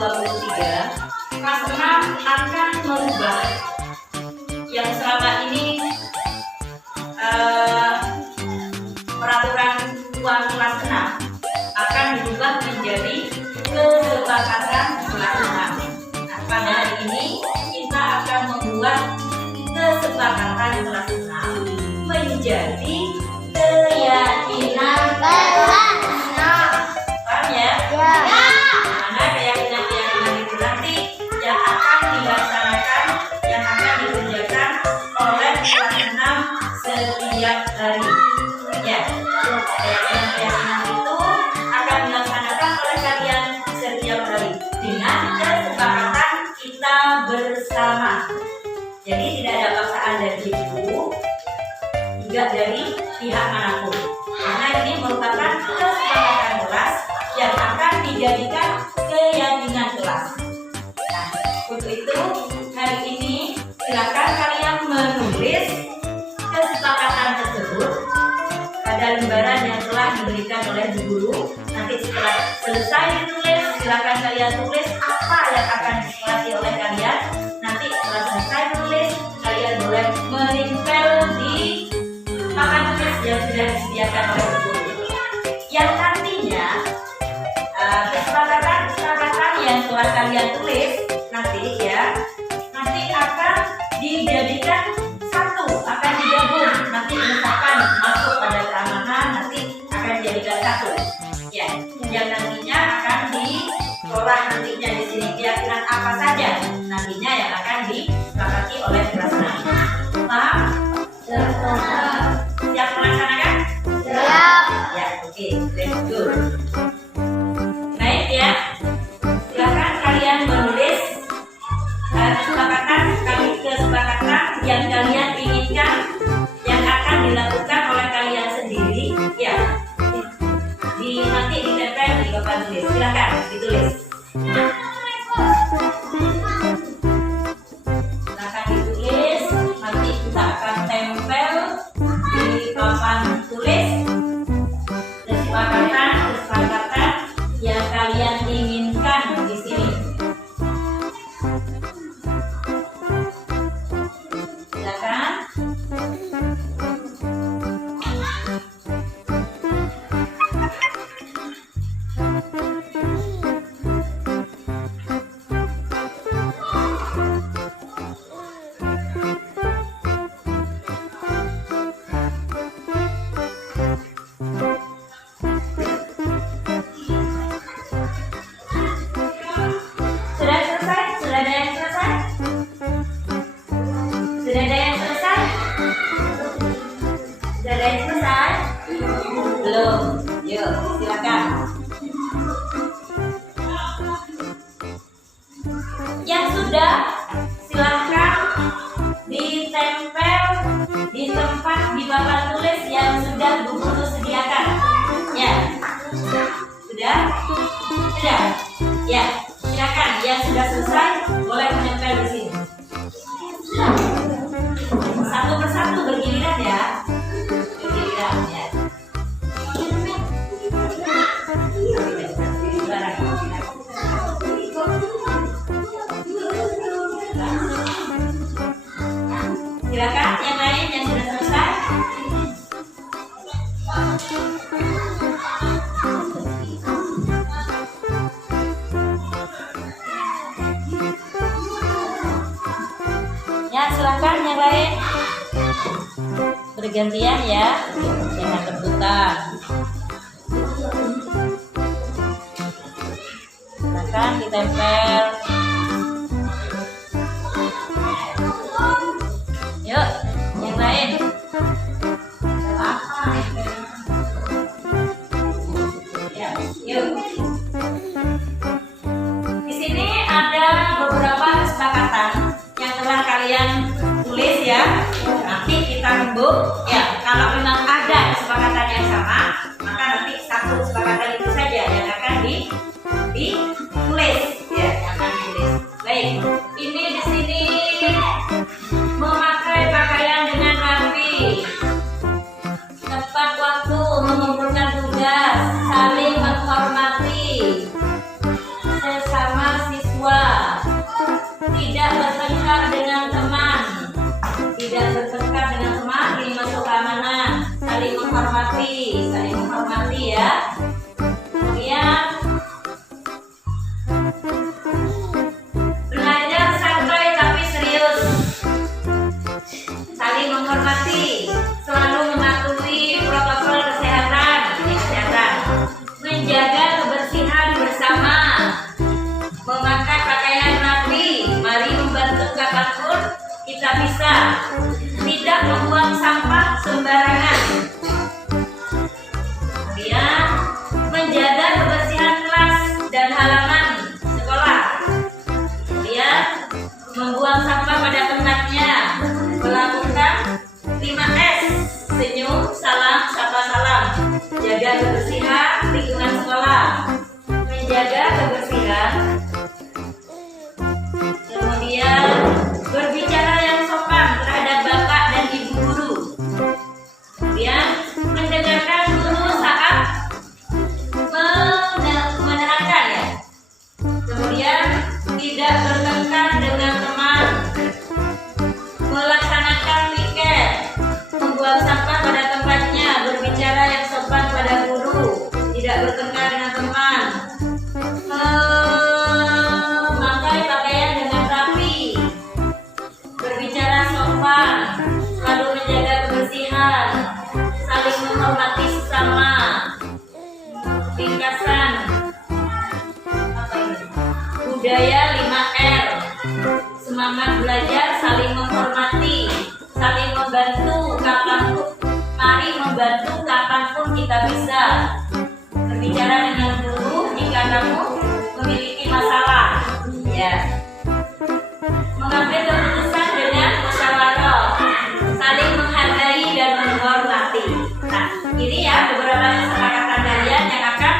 2023, kelas 6 akan merubah yang selama ini peraturan uang kelas 6 akan dirubah menjadi kesepakatan kelas 6. Nah, pada hari ini kita akan membuat kesepakatan kelas 6 menjadi keyakinan kelas 6. Paham ya? Ya. Mana keyakinan-keyakinan itu nanti yang akan dilaksanakan, yang akan dikerjakan oleh kelas 6 setiap hari. Ya, keyakinan-keyakinan itu akan dilaksanakan oleh kalian setiap hari dengan kesepakatan kita bersama. Jadi tidak ada paksaan dari ibu, juga dari pihak manapun. Karena ini merupakan kesepakatan kelas yang akan dijadikan keyakinan kelas. Nah, untuk itu hari ini silakan kalian menulis kesepakatan tersebut pada lembaran yang telah diberikan oleh Bu Guru. Nanti setelah selesai ditulis, silakan kalian tulis apa yang akan disepakati oleh kalian. Nanti setelah selesai tulis, kalian boleh menempel di papan tulis yang sudah disediakan oleh Bu Guru. Yang nantinya kesepakatan yang telah kalian tulis nanti akan dijadikan satu, akan digabung. Nanti misalkan masuk pada keamanan, nanti akan dijadikan satu. Ya, yang nantinya akan diolah nantinya di sini keyakinan apa saja nantinya yang akan disepakati oleh kelas 6. Paham? Siap melaksanakan? Siap. Ya, oke, let's go. Baik ya, silakan kalian menulis kesepakatan yang kalian inginkan yang akan dilakukan oleh kalian sendiri. Ya, nanti ditempel di papan tulis. Silakan ditulis. Silakan ditulis. Nanti kita akan tempel di papan tulis kesepakatan yang kalian inginkan di sini. Silakan. Sudah selesai? Sudah ada yang selesai? Sudah ada yang selesai? Sudah ada yang selesai? Belum? Yuk, silakan. Yang sudah, silakan ditempel di tempat di papan tulis yang sudah Bu Guru sediakan. Ya, sudah? Sudah? Ya, silakan. Yang sudah selesai boleh menempel di sini. Satu persatu bergiliran ya. Bergiliran ya. Silakan yang lain yang sudah selesai. Ya, silakan yang lain. Bergantian ya, jangan rebutan. Silakan ditempel. Yuk, yang lain. Ya, yuk. Di sini ada beberapa kesepakatan yang telah kalian tulis ya. Nanti kita rembuk ya. Kalau memang ada kesepakatan yang sama, maka nanti satu kesepakatan itu saja yang akan ditulis ya, yang akan ditulis. Baik, ini di sini memakai pakaian dengan rapi, tepat waktu mengumpulkan tugas, saling menghormati sesama tidak bertengkar dengan teman. Tidak bertengkar dengan teman, ini masuk ke amanah. Saling menghormati ya. Kemudian belajar santai tapi serius. Saling menghormati, selalu mematuhi protokol kesehatan. Ini kesehatan. Menjaga kebersihan bersama. Memakai pakaian rapi. Mari membantu kapanpun kita bisa. Tidak membuang sampah sembarangan. Kemudian menjaga kebersihan kelas dan halaman sekolah. Kemudian membuang sampah pada tempatnya. Melakukan 5S: senyum, salam, sapa salam. Jaga kebersihan lingkungan sekolah. Menjaga kebersihan. Kemudian berbicara yang sopan terhadap bapak dan ibu guru. Kemudian mendengarkan guru saat menerangkan ya. Kemudian tidak bertengkar dengan teman. Melaksanakan piket. Membuang sampah pada tempatnya. Berbicara yang sopan pada guru. Tidak bertengkar dengan teman. Memakai pakaian dengan rapi. Berbicara sopan. Selalu menjaga kebersihan. Saling menghormati sesama. Ringkasan budaya 5R. Semangat belajar, saling menghormati, saling membantu kapanpun. Mari membantu kapanpun kita bisa. Berbicara dengan guru jika kamu memiliki masalah. Ya. Mengambil keputusan dengan musyawarah. Saling menghargai dan menghormati. Nah, ini ya beberapa kesepakatan kalian yang akan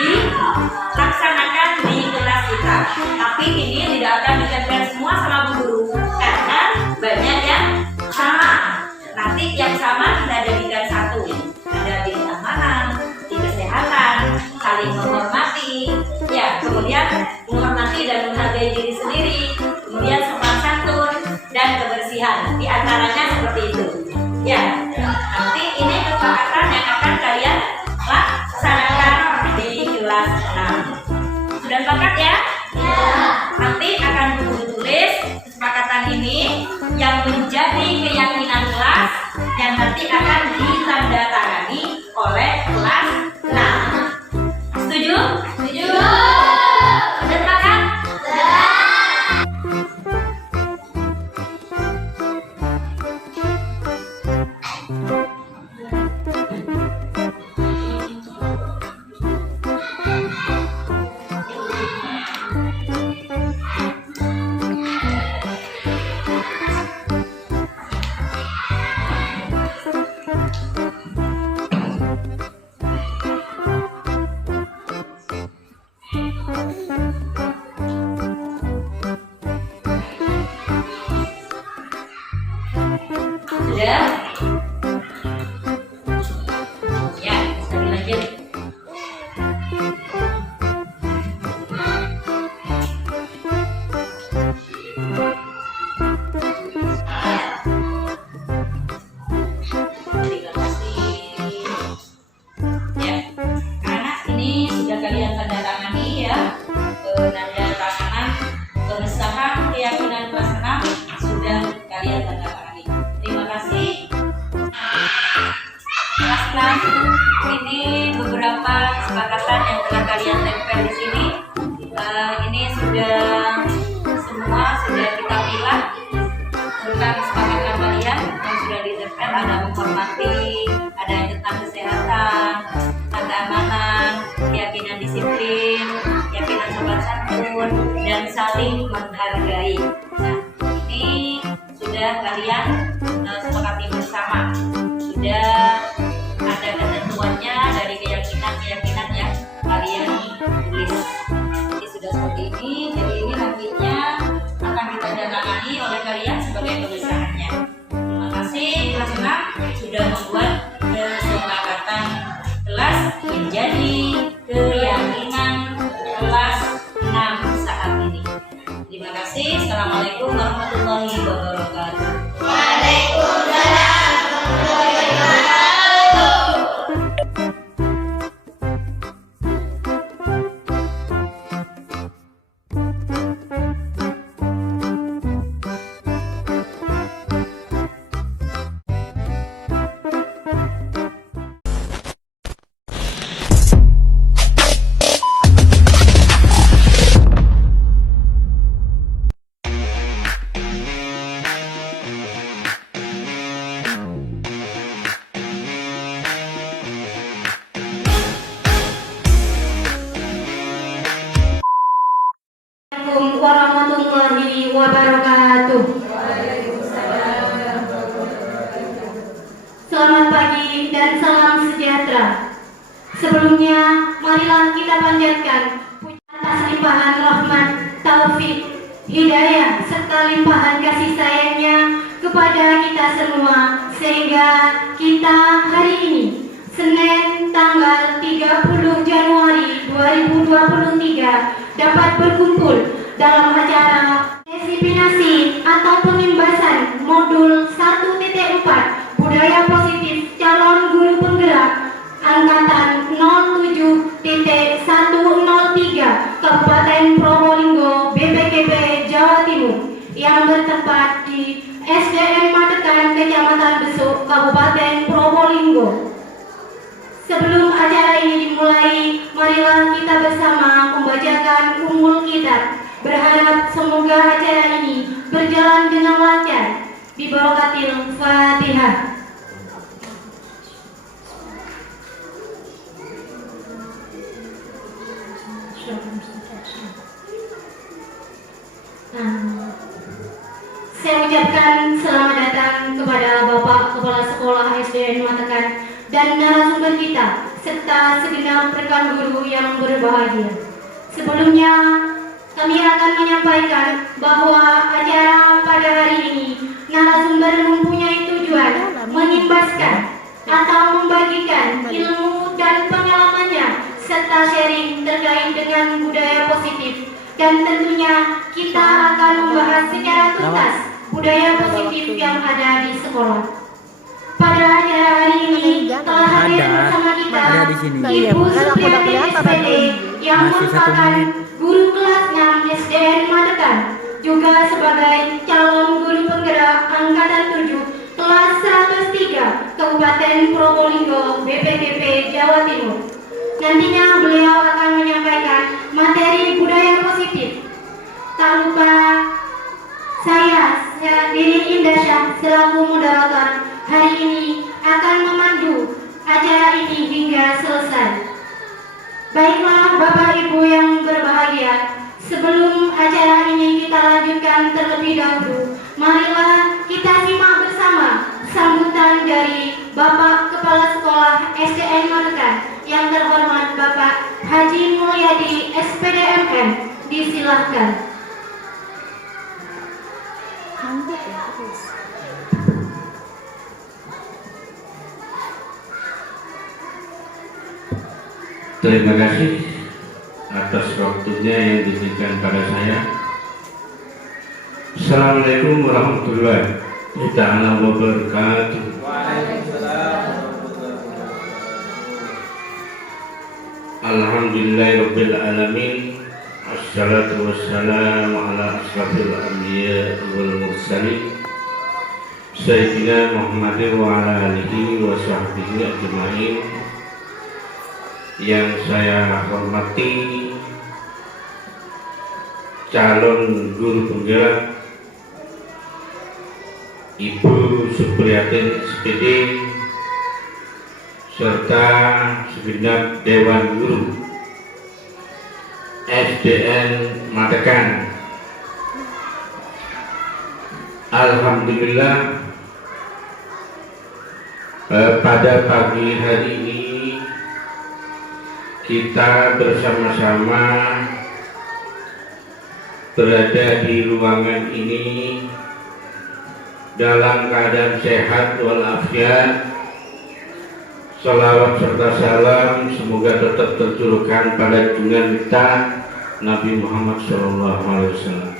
dilaksanakan di kelas kita. Tapi ini tidak akan ditempel semua sama Bu Guru karena banyak yang sama. Nanti yang sama kita jadikan satu. Ada di keamanan, di kesehatan, saling menghormati, ya, kemudian menghormati dan menghargai diri sendiri, kemudian sopan santun dan kebersihan. Di antaranya seperti itu. Ya, nanti ini kesepakatan yang akan kalian laksanakan di kelas 6. Sudah sepakat ya? Nanti akan Guru tulis kesepakatan ini yang menjadi keyakinan kelas yang nanti akan ditandatangani oleh kelas 6. Setuju? Setuju. Sudah sepakat? Sudah? Ya, bisa dilanjut. Terima kasih. Ya, anak ini sudah kalian tanda tangani ya. Penanda tanganan pengesahan keyakinan kelas 6 sudah kalian tanda tangani. Terima kasih. Kelas 6 ini beberapa kesepakatan yang telah kalian tempel di sini. Ini sudah semua sudah kita pilih tentang kesepakatan kalian yang sudah ditempel. Ada menghormati, ada tentang kesehatan, tentang keamanan, keyakinan disiplin, keyakinan sopan santun, dan saling menghargai. Nah, ini sudah kalian sepakati bersama. Sudah ada ketentuannya dari keyakinan-keyakinan yang kalian tulis. Jadi sudah seperti ini. Jadi ini nantinya akan ditandatangani oleh kalian sebagai pengesahannya. Terima kasih kelas 6 sudah membuat kesepakatan kelas menjadi keyakinan kelas 6 saat ini. Terima kasih. Wassalamualaikum warahmatullahi wabarakatuh. Waalaikumsalam warahmatullahi wabarakatuh. Assalamualaikum warahmatullahi wabarakatuh. Selamat pagi dan salam sejahtera. Sebelumnya, marilah kita panjatkan pujian atas limpahan rahmat, taufik, hidayah, serta limpahan kasih sayangnya kepada kita semua, sehingga kita hari ini, Senin tanggal 30 Januari 2023, dapat berkumpul dalam acara disiplinasi atau pengimbasan modul 1.4 Budaya Positif Calon Guru Penggerak Angkatan 07.103 Kabupaten Probolinggo BPKP Jawa Timur yang bertempat di SDN Matekan Kecamatan Besuk Kabupaten Probolinggo. Sebelum acara ini dimulai, marilah kita bersama membacakan Ummul Kitab. Berharap semoga acara ini berjalan dengan lancar. Bibarakatil Fatihah. Saya ucapkan selamat datang kepada Bapak Kepala Sekolah SDN Matekan dan narasumber kita, serta segenap rekan guru yang berbahagia. Sebelumnya, kami akan menyampaikan bahwa acara pada hari ini narasumber mempunyai tujuan mengimbaskan atau membagikan ilmu dan pengalamannya, serta sharing terkait dengan budaya positif. Dan tentunya kita akan membahas secara tuntas budaya positif yang ada di sekolah. Pada acara hari ini telah hadir bersama kita Ibu Supriyati SPD yang merupakan guru kelas 6 SDN Matekan, juga sebagai calon guru penggerak angkatan 7 kelas 103 Kabupaten Probolinggo BPKP Jawa Timur. Nantinya beliau akan menyampaikan materi budaya positif. Tak lupa saya Dini Indasyah selaku moderator hari ini akan memandu acara ini hingga selesai. Baiklah Bapak Ibu yang berbahagia, sebelum acara ini kita lanjutkan terlebih dahulu, marilah kita simak bersama sambutan dari Bapak Kepala Sekolah SDN Matekan yang terhormat Bapak Haji Mulyadi SPDMM. Disilahkan. Terima kasih atas waktunya yang diberikan pada saya. Assalamualaikum warahmatullahi wabarakatuh. Alhamdulillahirabbil alamin. Assalatu wassalamu ala asrafil anbiya wal mursalin Sayyidina Muhammadin wa ala alihi wa sahbihi ajma'in. Yang saya hormati calon guru penggerak Ibu Supriyati SPD serta segenap Dewan Guru SDN Matekan. Alhamdulillah, pada pagi hari ini kita bersama-sama berada di ruangan ini dalam keadaan sehat walafiat. Salawat serta salam semoga tetap tercurahkan pada junjungan kita Nabi Muhammad SAW.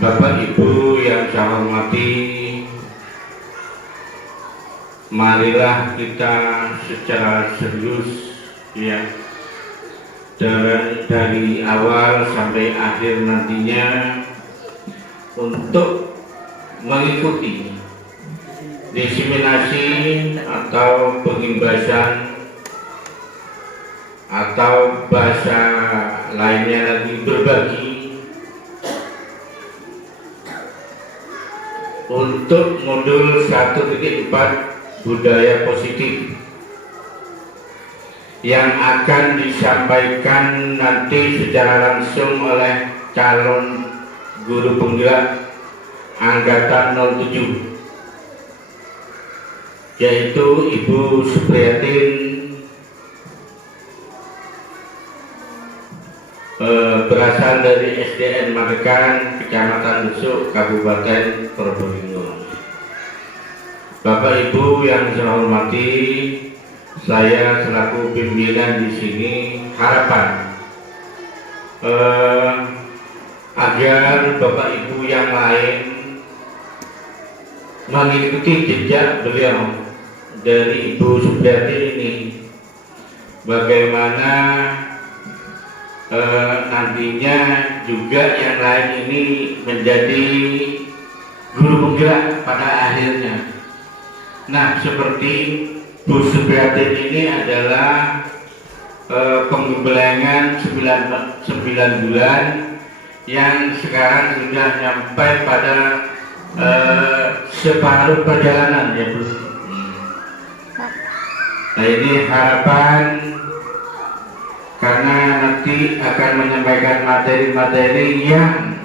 Bapak Ibu yang saya hormati, marilah kita secara serius ya, dari awal sampai akhir nantinya untuk mengikuti diseminasi atau pengimbasan atau bahasa lainnya lagi berbagi untuk modul 1.4 budaya positif yang akan disampaikan nanti secara langsung oleh calon guru penggerak angkatan 07, yaitu Ibu Supriyatin, berasal dari SDN Matekan, Kecamatan Besuk, Kabupaten Probolinggo. Bapak Ibu yang saya hormati, saya selaku pimpinan di sini harapan agar Bapak Ibu yang lain mengikuti jejak beliau dari Ibu Supriyatin ini, bagaimana nantinya juga yang lain ini menjadi guru penggerak pada akhirnya. Nah, seperti Bu Supriyatin ini adalah penggembelengan 9 bulan yang sekarang sudah sampai pada separuh perjalanan ya Bu. Nah, ini harapan karena nanti akan menyampaikan materi-materi yang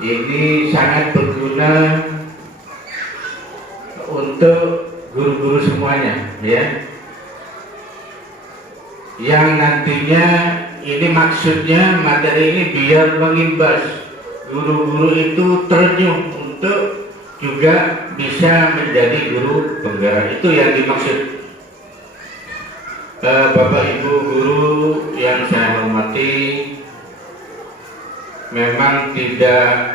ini sangat berguna untuk guru-guru semuanya ya, yang nantinya ini maksudnya materi ini biar mengimbas guru-guru itu terenyuh untuk juga bisa menjadi guru penggerak. Itu yang dimaksud. Bapak Ibu guru yang saya hormati, memang tidak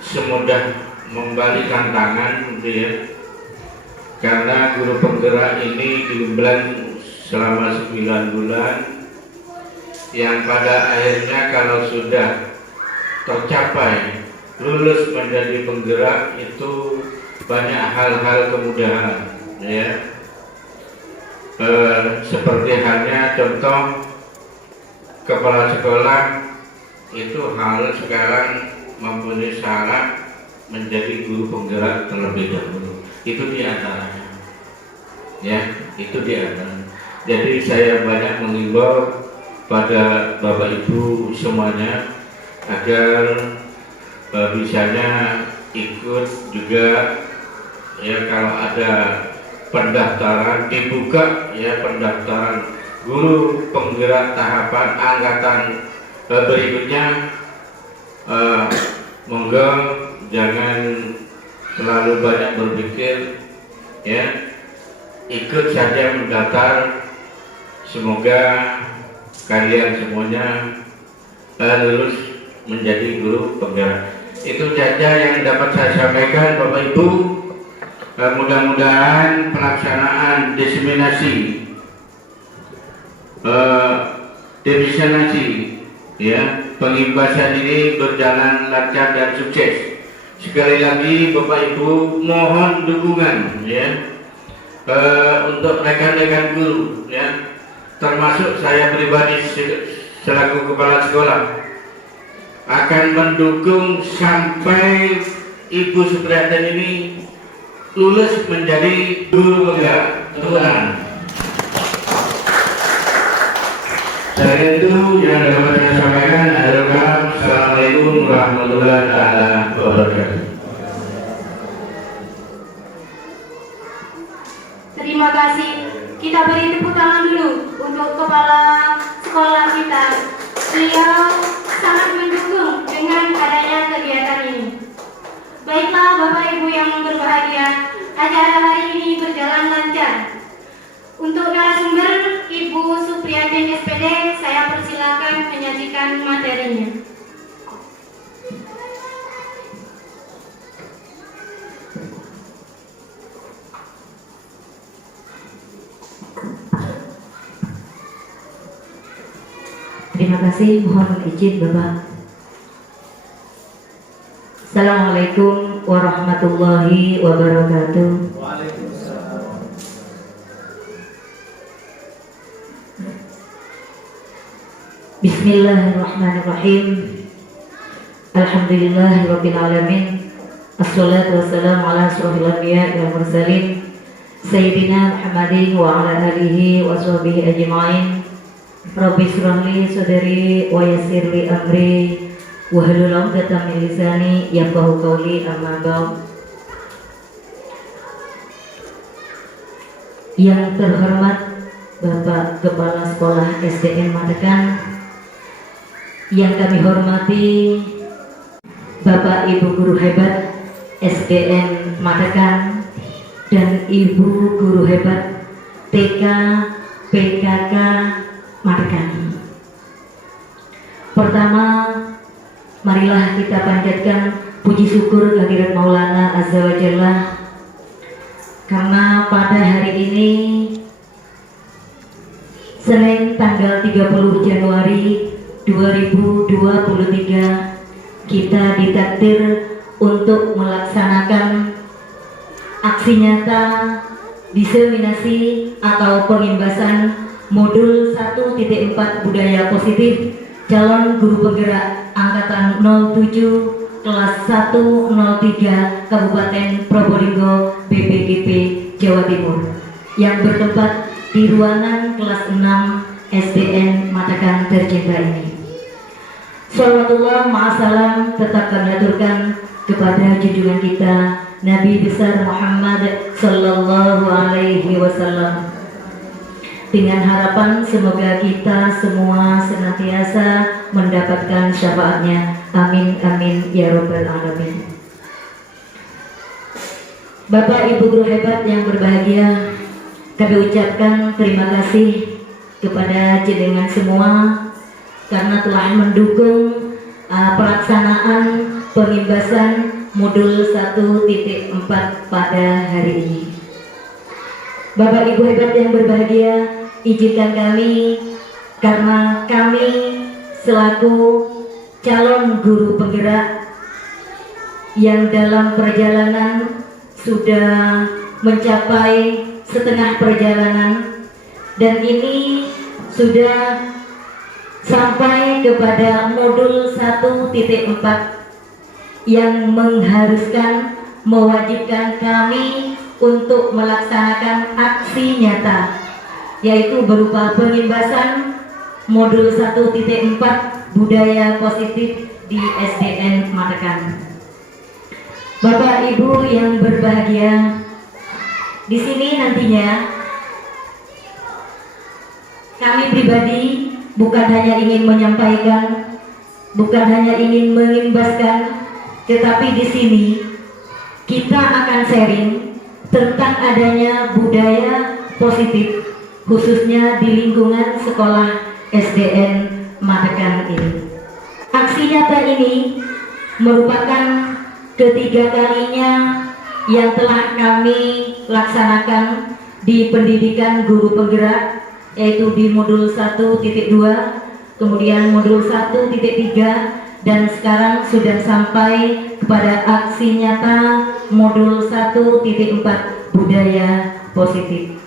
semudah membalikan tangan gitu ya, karena guru penggerak ini digembleng selama 9 bulan yang pada akhirnya kalau sudah tercapai lulus menjadi penggerak itu banyak hal-hal kemudahan ya. Seperti halnya contoh kepala sekolah itu harus sekarang mempunyai syarat menjadi guru penggerak terlebih dahulu. Itu di antaranya ya, itu di antaranya. Jadi saya banyak mengimbau pada Bapak Ibu semuanya agar bisanya ikut juga ya, kalau ada pendaftaran dibuka ya, pendaftaran guru penggerak tahapan angkatan berikutnya, monggo jangan terlalu banyak berpikir ya, ikut saja mendaftar. Semoga kalian semuanya lulus menjadi guru penggerak. Itu saja yang dapat saya sampaikan Bapak Ibu. Mudah-mudahan pelaksanaan diseminasi ya, pengimbasan ini berjalan lancar dan sukses. Sekali lagi Bapak Ibu mohon dukungan ya, untuk rekan-rekan guru ya, termasuk saya pribadi selaku kepala sekolah akan mendukung sampai Ibu Supriyatin ini lulus menjadi guru penggerak. Tuhan. Saya itu yang dapat saya sampaikan adalah Assalamualaikum warahmatullahi wabarakatuh. Terima kasih. Kita beri tepuk tangan dulu untuk kepala sekolah kita. Beliau sangat mendukung dengan adanya kegiatan ini. Baiklah Bapak Ibu yang berbahagia, acara hari ini berjalan lancar. Untuk narasumber Ibu Supriyatin SPD, saya persilakan menyajikan materinya. kasih, mohon izin Bapak. Assalamualaikum warahmatullahi wabarakatuh. Bismillahirrahmanirrahim. Alhamdulillahirabbil alamin. Assalatu wassalamu ala asyrofil anbiya'i wal mursalin Sayyidina Muhammadin wa ala alihi wa sahbihi ajma'in. Rabbi shrah li sadri wa yassir li amri wahlul 'uqdatam min lisani yafqahu qawli, amma ba'd. Yang terhormat Bapak Kepala Sekolah SDN Matekan, yang kami hormati Bapak Ibu Guru Hebat SDN Matekan dan Ibu Guru Hebat TK PKK Matekan. Pertama, marilah kita panjatkan puji syukur kehadirat Maulana Azza wa Jalla, karena pada hari ini Senin tanggal 30 Januari 2023 kita ditakdir untuk melaksanakan aksi nyata diseminasi atau pengimbasan modul 1.4 budaya positif calon guru penggerak angkatan 07 kelas 103 Kabupaten Probolinggo BPGP Jawa Timur yang bertempat di ruangan kelas 6 SDN Matekan tercinta ini. Shalawatullah ma'asalam tetap kami aturkan kepada junjungan kita Nabi besar Muhammad Sallallahu Alaihi Wasallam, dengan harapan semoga kita semua senantiasa mendapatkan syafaatnya. Amin amin ya robbal alamin. Bapak Ibu Guru Hebat yang berbahagia, kami ucapkan terima kasih kepada jenengan semua karena telah mendukung pelaksanaan pengimbasan modul 1.4 pada hari ini. Bapak Ibu Hebat yang berbahagia, izinkan kami, karena kami selaku calon guru penggerak yang dalam perjalanan sudah mencapai setengah perjalanan dan ini sudah sampai kepada modul 1.4 yang mengharuskan, mewajibkan kami untuk melaksanakan aksi nyata, yaitu berupa pengimbasan modul 1.4 budaya positif di SDN Matekan. Bapak Ibu yang berbahagia, di sini nantinya kami pribadi bukan hanya ingin menyampaikan, bukan hanya ingin mengimbaskan, tetapi di sini kita akan sharing tentang adanya budaya positif, khususnya di lingkungan sekolah SDN Matekan ini. Aksi nyata ini merupakan ketiga kalinya yang telah kami laksanakan di pendidikan guru penggerak, yaitu di modul 1.2, kemudian modul 1.3, dan sekarang sudah sampai kepada aksi nyata modul 1.4 budaya positif.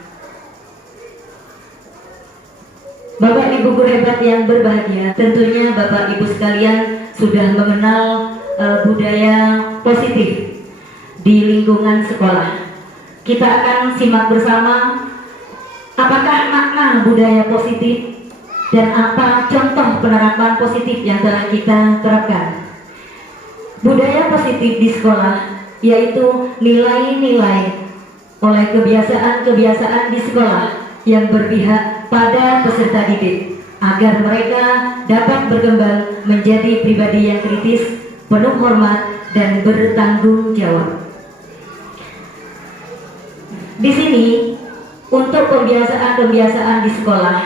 Bapak Ibu Guru Hebat yang berbahagia, tentunya Bapak Ibu sekalian sudah mengenal budaya positif di lingkungan sekolah. Kita akan simak bersama apakah makna budaya positif dan apa contoh penerapan positif yang telah kita terapkan. Budaya positif di sekolah yaitu nilai-nilai oleh kebiasaan-kebiasaan di sekolah yang berpihak pada peserta didik agar mereka dapat berkembang menjadi pribadi yang kritis, penuh hormat, dan bertanggung jawab. Di sini untuk pembiasaan-pembiasaan di sekolah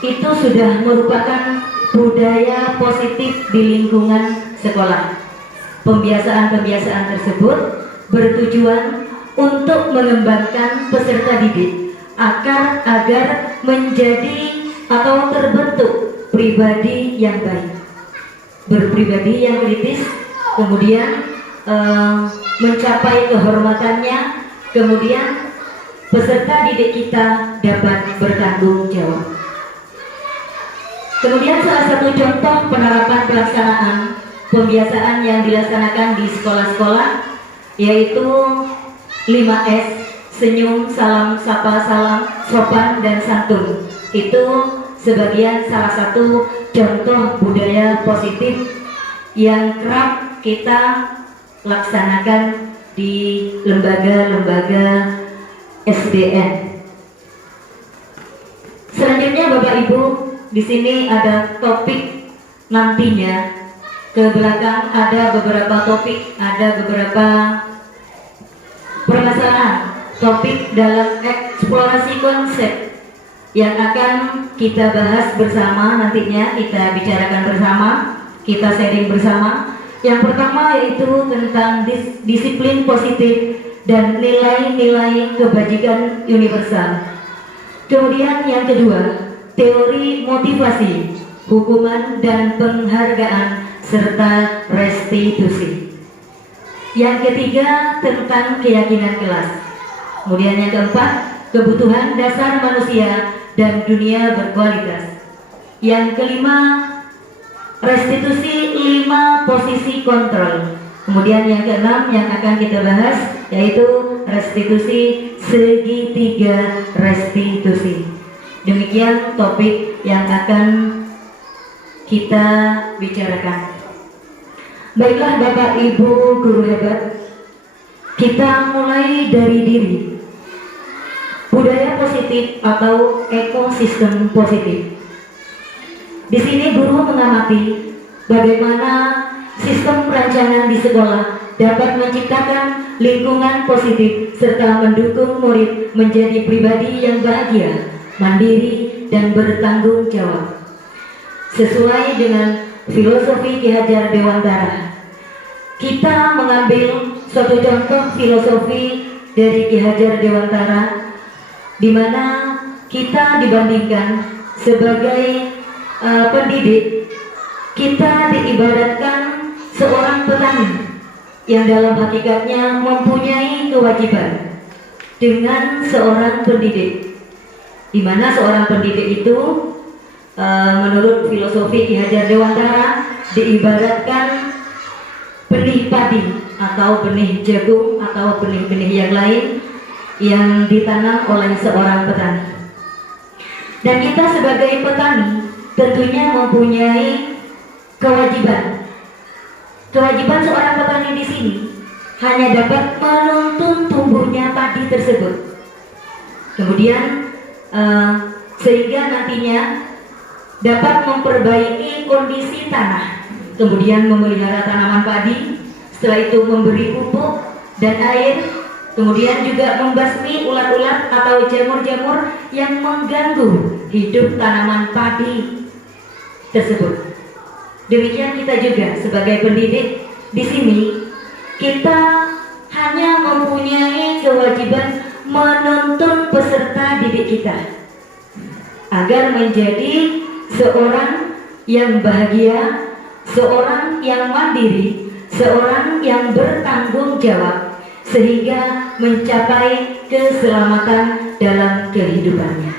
itu sudah merupakan budaya positif di lingkungan sekolah. Pembiasaan-pembiasaan tersebut bertujuan untuk mengembangkan peserta didik agar menjadi atau terbentuk berpribadi yang baik, berpribadi yang kritis, kemudian mencapai kehormatannya, kemudian peserta didik kita dapat bertanggung jawab. Kemudian salah satu contoh penerapan pelaksanaan pembiasaan yang dilaksanakan di sekolah-sekolah yaitu 5S, senyum, salam, sapa, salam, sopan, dan santun. Itu sebagian salah satu contoh budaya positif yang kerap kita laksanakan di lembaga-lembaga SDN. Selanjutnya Bapak Ibu, di sini ada topik nantinya. Ke belakang ada beberapa topik, ada beberapa permasalahan topik dalam eksplorasi konsep yang akan kita bahas bersama nantinya, kita bicarakan bersama, kita sharing bersama. Yang pertama yaitu tentang disiplin positif dan nilai-nilai kebajikan universal. Kemudian yang kedua, teori motivasi, hukuman dan penghargaan serta restitusi. Yang ketiga tentang keyakinan kelas. Kemudian yang keempat, kebutuhan dasar manusia dan dunia berkualitas. Yang kelima, restitusi 5 posisi kontrol. Kemudian yang keenam yang akan kita bahas yaitu restitusi segitiga restitusi. Demikian topik yang akan kita bicarakan. Baiklah Bapak Ibu guru hebat, kita mulai dari diri. Budaya positif atau ekosistem positif. Di sini guru mengamati bagaimana sistem perancangan di sekolah dapat menciptakan lingkungan positif serta mendukung murid menjadi pribadi yang bahagia, mandiri, dan bertanggung jawab. Sesuai dengan filosofi Ki Hajar Dewantara, kita mengambil suatu contoh filosofi dari Ki Hajar Dewantara di mana kita dibandingkan sebagai pendidik, kita diibaratkan seorang petani yang dalam hakikatnya mempunyai kewajiban dengan seorang pendidik, di mana seorang pendidik itu menurut filosofi Ki Hajar Dewantara diibaratkan benih padi atau benih jagung atau benih-benih yang lain yang ditanam oleh seorang petani. Dan kita sebagai petani tentunya mempunyai kewajiban. Kewajiban seorang petani di sini hanya dapat menuntun tumbuhnya padi tersebut. Kemudian sehingga nantinya dapat memperbaiki kondisi tanah, kemudian memelihara tanaman padi, setelah itu memberi pupuk dan air, kemudian juga membasmi ulat-ulat atau jamur-jamur yang mengganggu hidup tanaman padi tersebut. Demikian kita juga sebagai pendidik di sini, kita hanya mempunyai kewajiban menuntun peserta didik kita agar menjadi seorang yang bahagia, seorang yang mandiri, seorang yang bertanggung jawab, sehingga mencapai keselamatan dalam kehidupannya.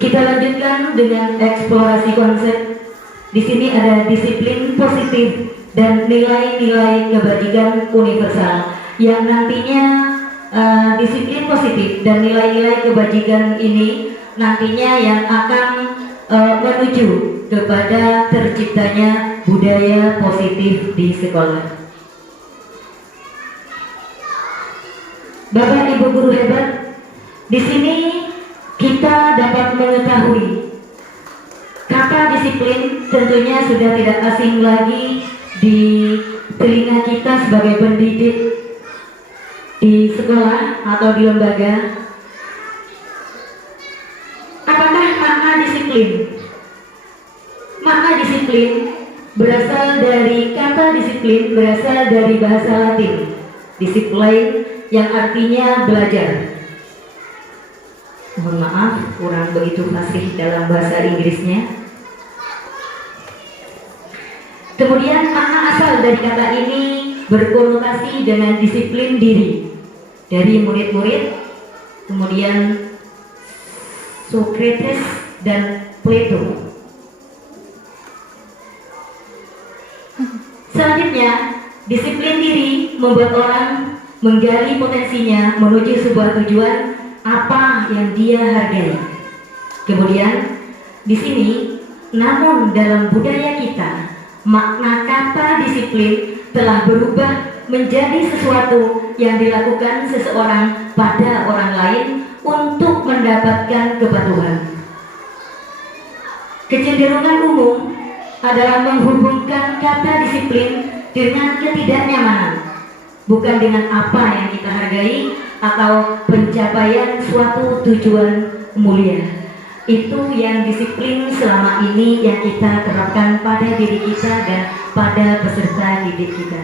Kita lanjutkan dengan eksplorasi konsep. Di sini ada disiplin positif dan nilai-nilai kebajikan universal yang nantinya disiplin positif dan nilai-nilai kebajikan ini nantinya yang akan menuju kepada terciptanya budaya positif di sekolah. Bapak Ibu guru hebat, di sini kita dapat mengetahui kata disiplin tentunya sudah tidak asing lagi di telinga kita sebagai pendidik di sekolah atau di lembaga. Apakah makna disiplin? Makna disiplin berasal dari kata disiplin, berasal dari bahasa Latin, disiplin, yang artinya belajar. Mohon maaf kurang begitu fasih dalam bahasa Inggrisnya. Kemudian makna asal dari kata ini berkonotasi dengan disiplin diri dari murid-murid, kemudian Socrates dan Plato. Selanjutnya, disiplin diri membuat orang menggali potensinya menuju sebuah tujuan apa yang dia hargai. Kemudian di sini, namun dalam budaya kita, makna kata disiplin telah berubah menjadi sesuatu yang dilakukan seseorang pada orang lain untuk mendapatkan kepatuhan. Kecenderungan umum adalah menghubungkan kata disiplin dengan ketidaknyamanan, bukan dengan apa yang kita hargai atau pencapaian suatu tujuan mulia. Itu yang disiplin selama ini yang kita terapkan pada diri kita dan pada peserta didik kita.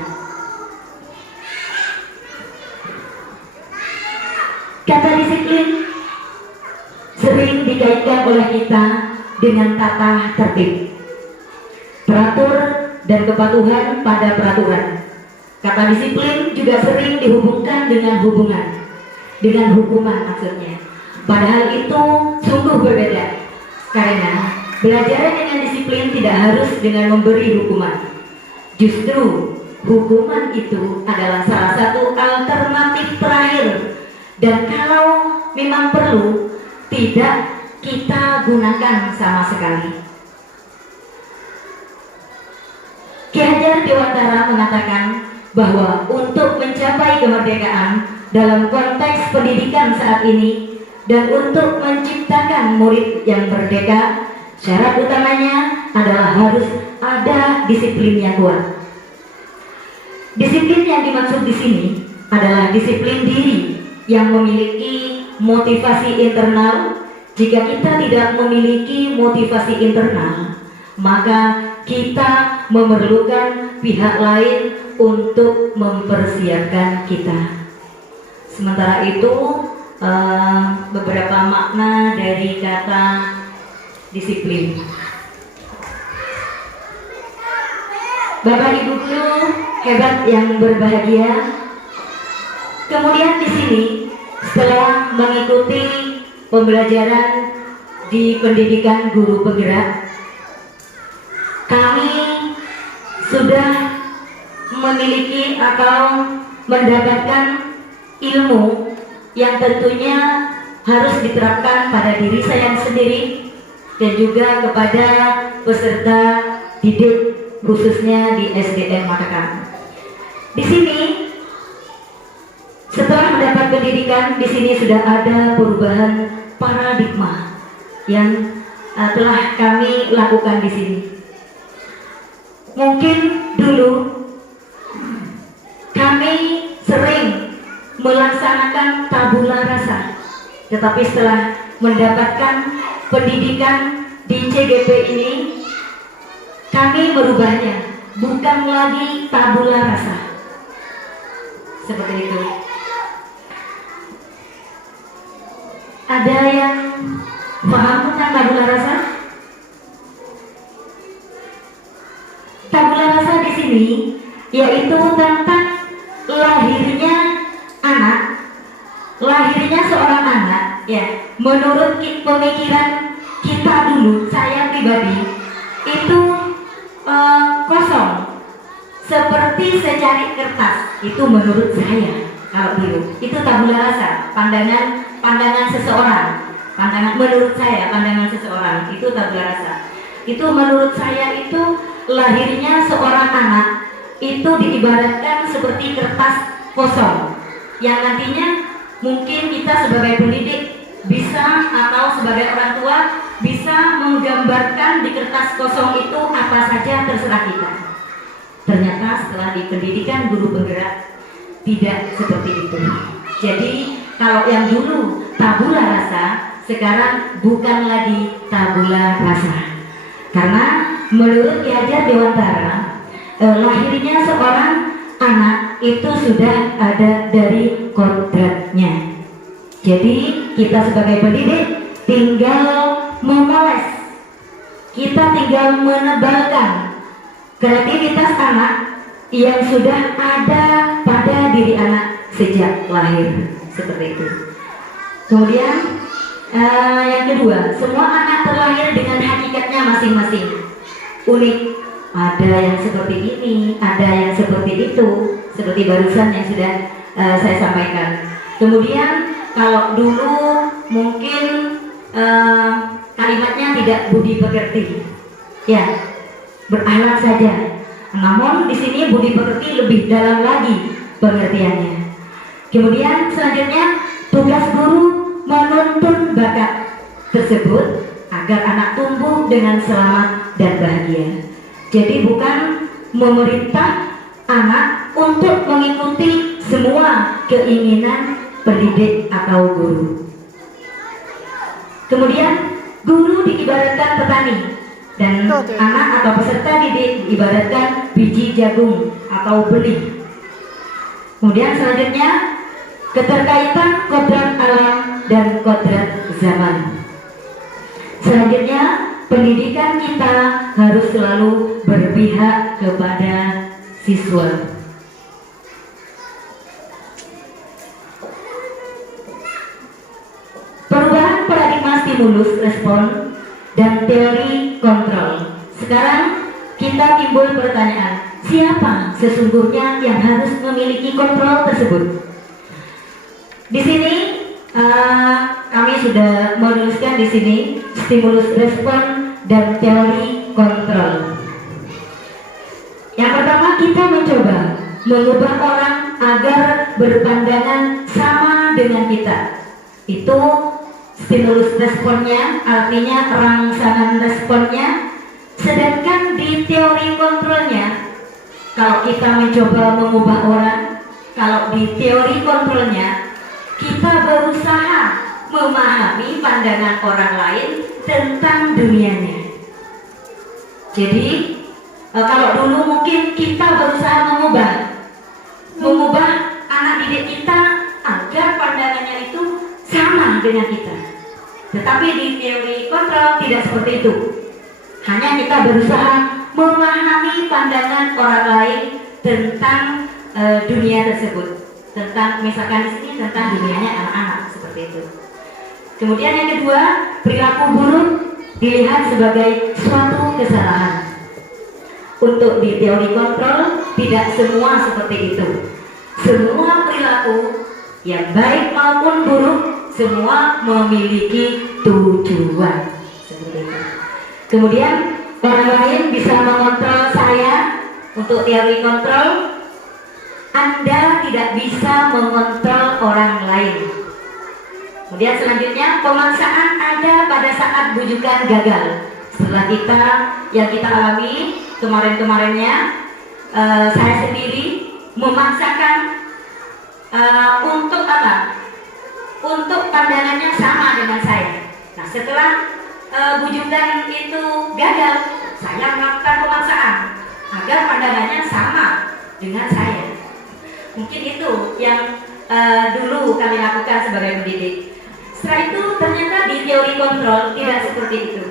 Kata disiplin sering dikaitkan oleh kita dengan tata tertib, teratur dan kepatuhan pada peraturan. Kata disiplin juga sering dihubungkan dengan hukuman maksudnya. Padahal itu sungguh berbeda, karena belajar dengan disiplin tidak harus dengan memberi hukuman. Justru hukuman itu adalah salah satu alternatif terakhir, dan kalau memang perlu tidak kita gunakan sama sekali. Ki Hajar Dewantara mengatakan bahwa untuk mencapai kemerdekaan dalam konteks pendidikan saat ini dan untuk menciptakan murid yang merdeka, syarat utamanya adalah harus ada disiplin yang kuat. Disiplin yang dimaksud di sini adalah disiplin diri yang memiliki motivasi internal. Jika kita tidak memiliki motivasi internal, maka kita memerlukan pihak lain untuk mempersiapkan kita. Sementara itu, beberapa makna dari kata disiplin. Bapak Ibu guru hebat yang berbahagia. Kemudian di sini setelah mengikuti pembelajaran di pendidikan guru penggerak, kami sudah memiliki atau mendapatkan ilmu yang tentunya harus diterapkan pada diri saya sendiri dan juga kepada peserta didik khususnya di SDN Matakan. Di sini setelah mendapat pendidikan, di sini sudah ada perubahan paradigma yang telah kami lakukan di sini. Mungkin dulu kami sering melaksanakan tabula rasa, tetapi setelah mendapatkan pendidikan di CGP ini, kami merubahnya, bukan lagi tabula rasa. Seperti itu. Ada yang paham tentang tabula rasa? Tabula rasa di sini yaitu tentang lahirnya anak, lahirnya seorang anak, ya. Menurut pemikiran kita dulu, saya pribadi itu kosong, seperti secari kertas. Itu menurut saya kalau dulu. Itu tabula rasa, pandangan seseorang, menurut saya pandangan seseorang itu tabula rasa. Itu menurut saya itu lahirnya seorang anak itu diibaratkan seperti kertas kosong yang nantinya mungkin kita sebagai pendidik bisa atau sebagai orang tua bisa menggambarkan di kertas kosong itu apa saja, terserah kita. Ternyata setelah di pendidikan guru penggerak tidak seperti itu. Jadi kalau yang dulu tabula rasa, sekarang bukan lagi tabula rasa. Karena menurut Ki Hajar Dewantara, lahirnya seorang anak itu sudah ada dari kodratnya. Jadi kita sebagai pendidik tinggal memoles, kita tinggal menebalkan kreativitas anak yang sudah ada pada diri anak sejak lahir, seperti itu. Kemudian yang kedua, semua anak terlahir dengan hakikatnya masing-masing, unik. Ada yang seperti ini, ada yang seperti itu, seperti barusan yang sudah saya sampaikan. Kemudian kalau dulu mungkin kalimatnya tidak budi pekerti, ya, beralat saja. Namun di sini budi pekerti lebih dalam lagi pengertiannya. Kemudian selanjutnya tugas guru menuntun bakat tersebut agar anak tumbuh dengan selamat dan bahagia. Jadi bukan memerintah anak untuk mengikuti semua keinginan pendidik atau guru. Kemudian guru diibaratkan petani dan anak atau peserta didik diibaratkan biji jagung atau benih. Kemudian selanjutnya keterkaitan kodrat alam dan kodrat zaman. Selanjutnya pendidikan kita harus selalu berpihak kepada siswa. Perubahan paradigma stimulus respon dan teori kontrol. Sekarang kita timbul pertanyaan, siapa sesungguhnya yang harus memiliki kontrol tersebut? Di sini kami sudah menuliskan di sini stimulus respon dan teori kontrol. Yang pertama, kita mencoba mengubah orang agar berpandangan sama dengan kita. Itu stimulus responnya, artinya rangsangan responnya. Sedangkan di teori kontrolnya, kalau kita mencoba mengubah orang, kalau di teori kontrolnya kita berusaha memahami pandangan orang lain tentang dunianya. Jadi kalau dulu mungkin kita berusaha mengubah anak didik kita agar pandangannya itu sama dengan kita. Tetapi di teori kontrol tidak seperti itu. Hanya kita berusaha memahami pandangan orang lain tentang dunia tersebut. Tentang, misalkan di sini tentang dunianya anak-anak, seperti itu. Kemudian yang kedua, perilaku buruk dilihat sebagai suatu kesalahan. Untuk di teori kontrol tidak semua seperti itu. Semua perilaku yang baik maupun buruk semua memiliki tujuan, seperti itu. Kemudian orang lain bisa mengontrol saya. Untuk teori kontrol, Anda tidak bisa mengontrol orang lain. Kemudian selanjutnya, pemaksaan ada pada saat bujukan gagal. Setelah yang kita alami kemarin-kemarinnya, saya sendiri memaksakan untuk apa? Untuk pandangannya sama dengan saya. Nah, setelah bujukan itu gagal, saya melakukan pemaksaan agar pandangannya sama dengan saya. Mungkin itu yang dulu kami lakukan sebagai pendidik. Setelah itu ternyata di teori kontrol tidak seperti itu.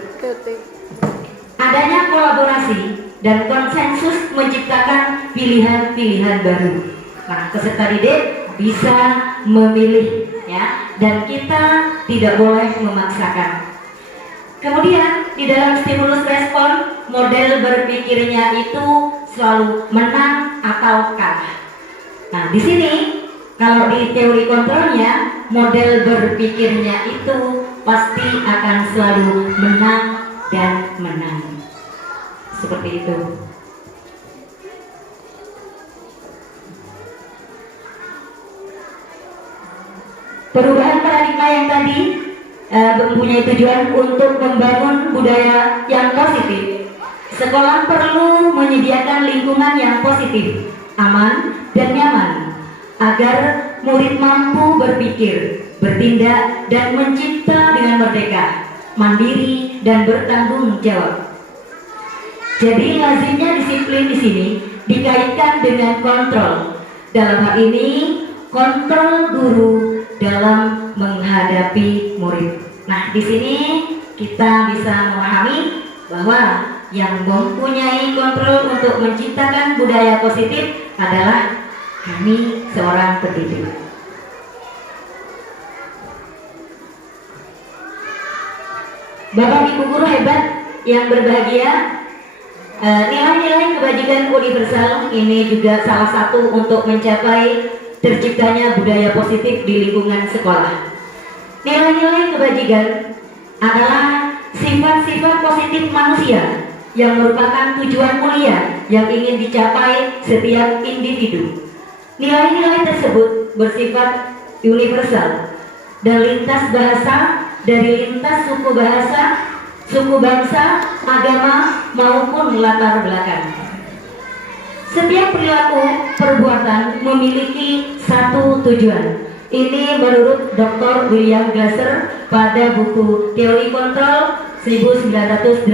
Adanya kolaborasi dan konsensus menciptakan pilihan-pilihan baru. Nah, peserta didik bisa memilih, ya, dan kita tidak boleh memaksakan. Kemudian di dalam stimulus respon, model berpikirnya itu selalu menang atau kalah. Nah, di sini kalau di teori kontrolnya, model berpikirnya itu pasti akan selalu menang dan menang. Seperti itu. Perubahan paradigma yang tadi mempunyai tujuan untuk membangun budaya yang positif. Sekolah perlu menyediakan lingkungan yang positif, aman, dan nyaman agar murid mampu berpikir, bertindak, dan mencipta dengan merdeka, mandiri, dan bertanggung jawab. Jadi lazimnya disiplin di sini dikaitkan dengan kontrol. Dalam hal ini, kontrol guru dalam menghadapi murid. Nah, di sini kita bisa memahami bahwa yang mempunyai kontrol untuk menciptakan budaya positif adalah kami seorang pendidik. Bapak Ibu guru hebat yang berbahagia, nilai-nilai kebajikan universal ini juga salah satu untuk mencapai terciptanya budaya positif di lingkungan sekolah. Nilai-nilai kebajikan adalah sifat-sifat positif manusia yang merupakan tujuan mulia yang ingin dicapai setiap individu. Nilai-nilai tersebut bersifat universal dan lintas bahasa, dari lintas suku bahasa, suku bangsa, agama maupun latar belakang. Setiap perilaku perbuatan memiliki satu tujuan. Ini menurut Dr. William Glasser pada buku Teori Kontrol 1984.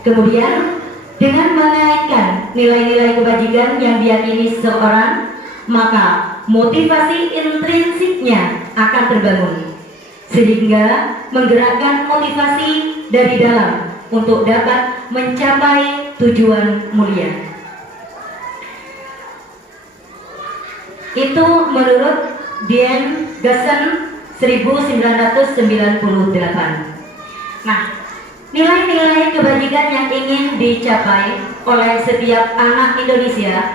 Kemudian dengan mengaitkan nilai-nilai kebajikan yang diyakini seseorang, maka motivasi intrinsiknya akan terbangun, sehingga menggerakkan motivasi dari dalam untuk dapat mencapai tujuan mulia. Itu menurut Dean Gassen 1998. Nah, nilai-nilai kebajikan yang ingin dicapai oleh setiap anak Indonesia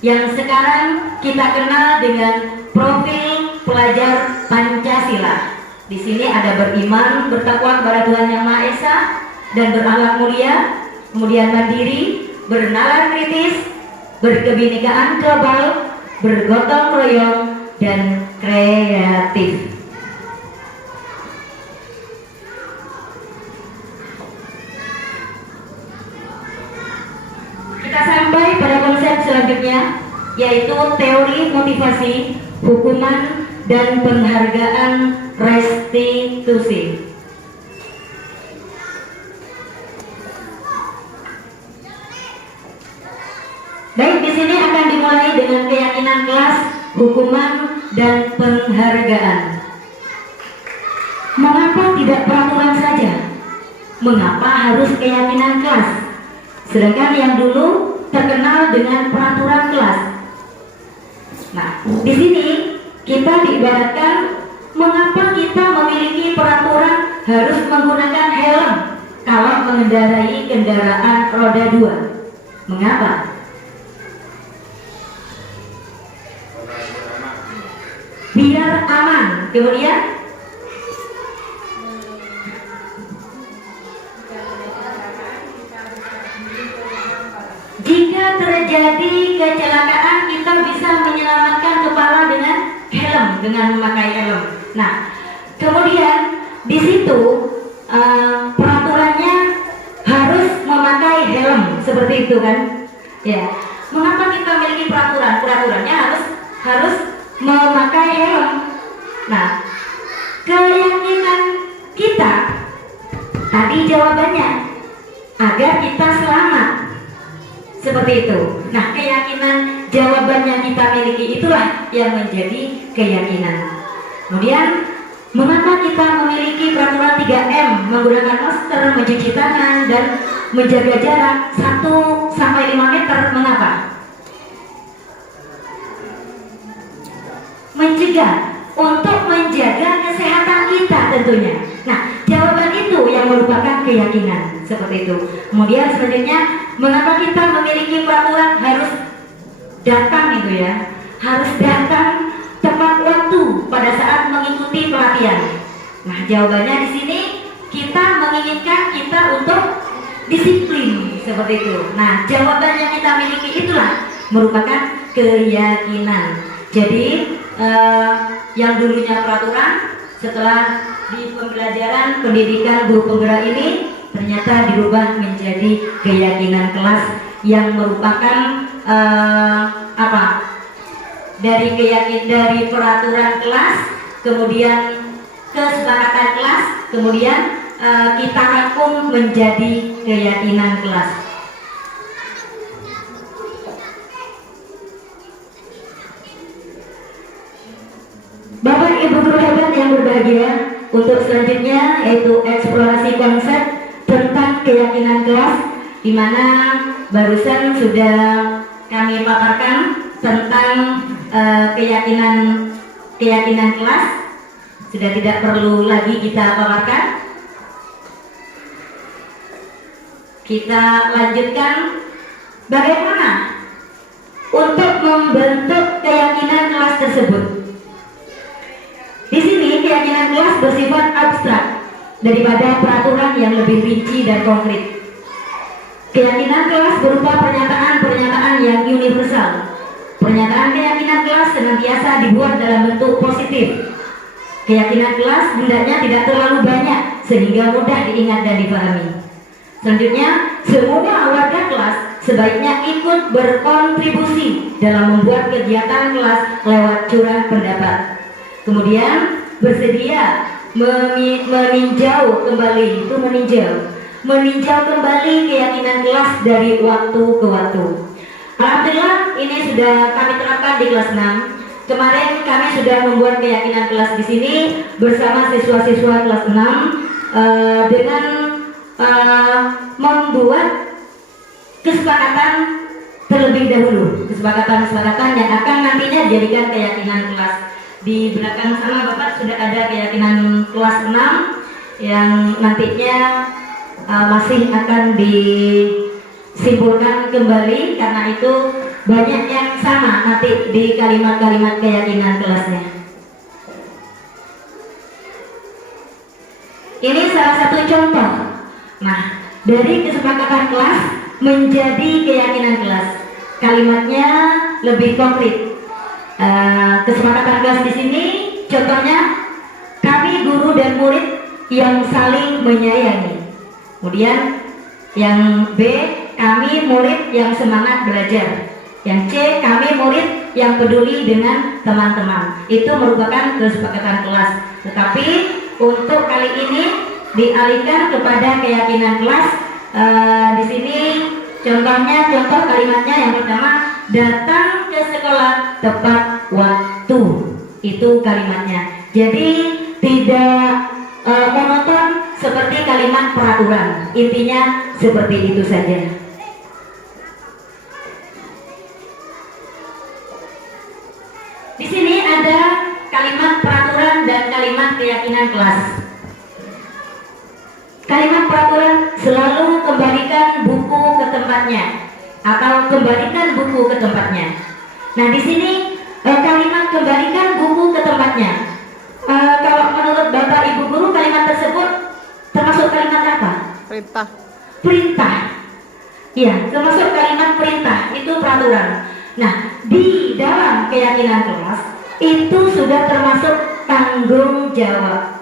yang sekarang kita kenal dengan profil pelajar Pancasila. Di sini ada beriman, bertakwa kepada Tuhan Yang Maha Esa dan berakhlak mulia, kemudian mandiri, bernalar kritis, berkebinekaan global, bergotong royong, dan kreatif. Kita sampai pada konsep selanjutnya, yaitu teori motivasi, hukuman, dan penghargaan restitusi. Baik, di sini akan dimulai dengan keyakinan kelas, hukuman, dan penghargaan. Mengapa tidak peraturan saja? Mengapa harus keyakinan kelas? Sedangkan yang dulu terkenal dengan peraturan kelas. Nah, di sini kita diibaratkan mengapa kita memiliki peraturan harus menggunakan helm kalau mengendarai kendaraan roda 2. Mengapa? Biar aman. Kemudian jika terjadi kecelakaan, kita bisa menyelamatkan kepala dengan helm, dengan memakai helm. Nah, kemudian di situ peraturannya harus memakai helm, seperti itu kan? Ya. Mengapa kita memiliki peraturan? Peraturannya harus memakai helm. Nah, keyakinan kita tadi jawabannya agar kita selamat. Seperti itu. Nah, keyakinan jawaban yang kita miliki itulah yang menjadi keyakinan. Kemudian, mengapa kita memiliki peraturan 3M, menggunakan masker, mencuci tangan, dan menjaga jarak 1-5 meter? Mengapa? Mencegah, untuk menjaga kesehatan kita tentunya. Nah, jawaban itu yang merupakan keyakinan, seperti itu. Kemudian selanjutnya, mengapa kita memiliki peraturan harus datang itu ya, harus datang tepat waktu pada saat mengikuti pelatihan. Nah, jawabannya di sini kita menginginkan kita untuk disiplin, seperti itu. Nah, jawaban yang kita miliki itulah merupakan keyakinan. Jadi yang dulunya peraturan, setelah di pembelajaran pendidikan guru penggerak ini ternyata dirubah menjadi keyakinan kelas yang merupakan dari peraturan kelas, kemudian kesepakatan kelas, kemudian kita rangkum menjadi keyakinan kelas. berbahagia, untuk selanjutnya yaitu eksplorasi konsep tentang keyakinan kelas, di mana barusan sudah kami paparkan tentang keyakinan kelas, sudah tidak perlu lagi kita paparkan. Kita lanjutkan bagaimana untuk membentuk keyakinan kelas tersebut. Di sini keyakinan kelas bersifat abstrak daripada peraturan yang lebih rinci dan konkret. Keyakinan kelas berupa pernyataan-pernyataan yang universal. Pernyataan keyakinan kelas senantiasa dibuat dalam bentuk positif. Keyakinan kelas hendaknya tidak terlalu banyak sehingga mudah diingat dan dipahami. Selanjutnya, semua warga kelas sebaiknya ikut berkontribusi dalam membuat kegiatan kelas lewat curah pendapat. Kemudian bersedia meninjau kembali, itu meninjau kembali keyakinan kelas dari waktu ke waktu. Alhamdulillah ini sudah kami terapkan di kelas 6. Kemarin kami sudah membuat keyakinan kelas di sini bersama siswa-siswa kelas 6 dengan membuat kesepakatan terlebih dahulu, kesepakatan yang akan nantinya dijadikan keyakinan kelas. Di belakang sana Bapak sudah ada keyakinan kelas 6 yang nantinya masih akan disimpulkan kembali, karena itu banyak yang sama nanti di kalimat-kalimat keyakinan kelasnya. Ini salah satu contoh. Nah, dari kesepakatan kelas menjadi keyakinan kelas, kalimatnya lebih konkret. Kesepakatan kelas di sini contohnya, kami guru dan murid yang saling menyayangi. Kemudian yang B, kami murid yang semangat belajar. Yang C, kami murid yang peduli dengan teman-teman. Itu merupakan kesepakatan kelas. Tetapi untuk kali ini dialihkan kepada keyakinan kelas. Di sini contoh kalimatnya yang pertama, datang ke sekolah tepat waktu. Itu kalimatnya. Jadi tidak monoton seperti kalimat peraturan. Intinya seperti itu saja. Di sini ada kalimat peraturan dan kalimat keyakinan kelas. Kalimat peraturan selalu kembalikan buku ke tempatnya atau kembalikan buku ke tempatnya. Nah, di sini kalimat kembalikan buku ke tempatnya. Kalau menurut Bapak Ibu guru, kalimat tersebut termasuk kalimat apa? Perintah. Perintah. Iya, termasuk kalimat perintah, itu peraturan. Nah, di dalam keyakinan kelas itu sudah termasuk tanggung jawab.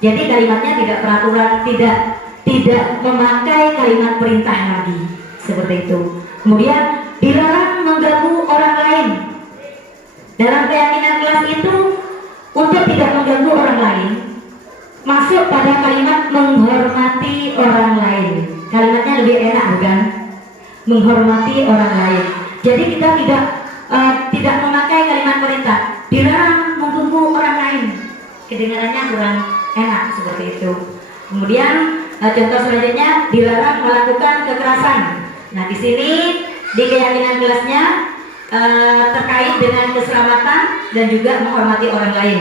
Jadi kalimatnya tidak peraturan, tidak memakai kalimat perintah lagi, seperti itu. Kemudian dilarang mengganggu orang lain. Dalam keyakinan kelas itu untuk tidak mengganggu orang lain masuk pada kalimat menghormati orang lain. Kalimatnya lebih enak, bukan? Menghormati orang lain. Jadi kita tidak memakai kalimat perintah. Dilarang mengganggu orang lain. Kedengarannya kurang enak seperti itu. Kemudian contoh selanjutnya, dilarang melakukan kekerasan. Nah, di sini di keyakinan kelasnya terkait dengan keselamatan dan juga menghormati orang lain.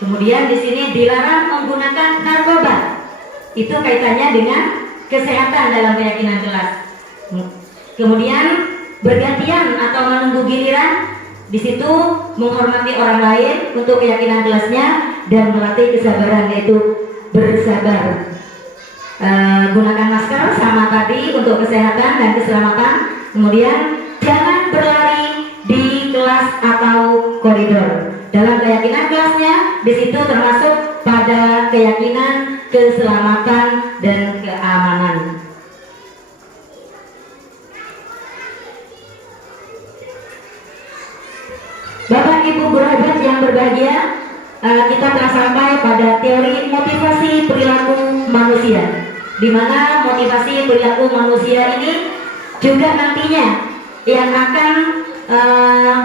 Kemudian di sini dilarang menggunakan narkoba. Itu kaitannya dengan kesehatan dalam keyakinan kelas. Kemudian bergantian atau menunggu giliran. Di situ menghormati orang lain untuk keyakinan kelasnya dan melatih kesabaran, yaitu bersabar. Gunakan masker sama tadi untuk kesehatan dan keselamatan. Kemudian jangan berlari di kelas atau koridor. Dalam keyakinan kelasnya di situ termasuk pada keyakinan keselamatan dan keamanan. Bapak Ibu guru hebat yang berbahagia, kita telah sampai pada teori motivasi perilaku manusia, di mana motivasi perilaku manusia ini juga nantinya yang akan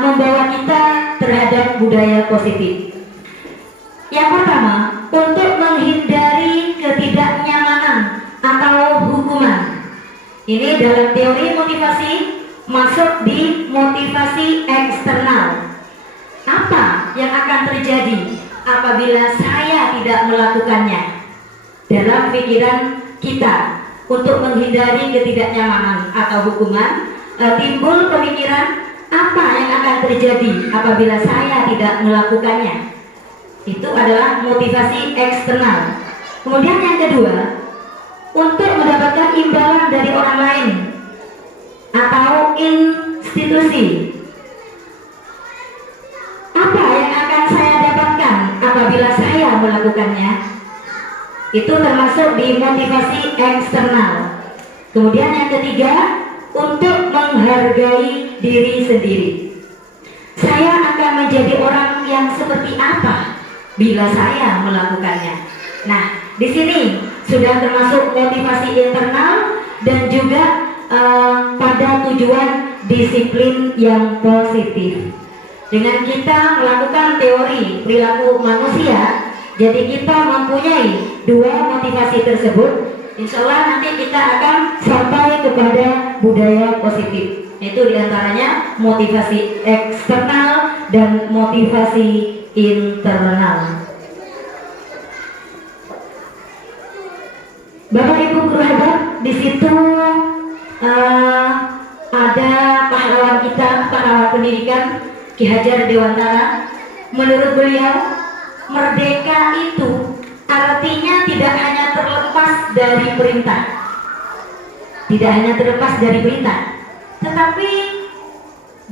membawa kita terhadap budaya positif. Yang pertama, untuk menghindari ketidaknyamanan atau hukuman. Ini dalam teori motivasi masuk di motivasi eksternal. Apa yang akan terjadi apabila saya tidak melakukannya? Dalam pikiran kita untuk menghindari ketidaknyamanan atau hukuman, timbul pemikiran apa yang akan terjadi apabila saya tidak melakukannya. Itu adalah motivasi eksternal. Kemudian yang kedua, untuk mendapatkan imbalan dari orang lain atau institusi. Apa yang akan saya dapatkan apabila saya melakukannya? Itu termasuk di motivasi eksternal. Kemudian yang ketiga, untuk menghargai diri sendiri. Saya akan menjadi orang yang seperti apa bila saya melakukannya. Nah, di sini sudah termasuk motivasi internal dan juga pada tujuan disiplin yang positif. Dengan kita melakukan teori perilaku manusia, jadi kita mempunyai dua motivasi tersebut. Insya Allah nanti kita akan sampai kepada budaya positif. Itu diantaranya motivasi eksternal dan motivasi internal. Bapak Ibu guru hebat, di situ ada pahlawan kita, pahlawan pendidikan Ki Hajar Dewantara. Menurut beliau, merdeka itu artinya tidak hanya terlepas dari perintah, tidak hanya terlepas dari perintah, tetapi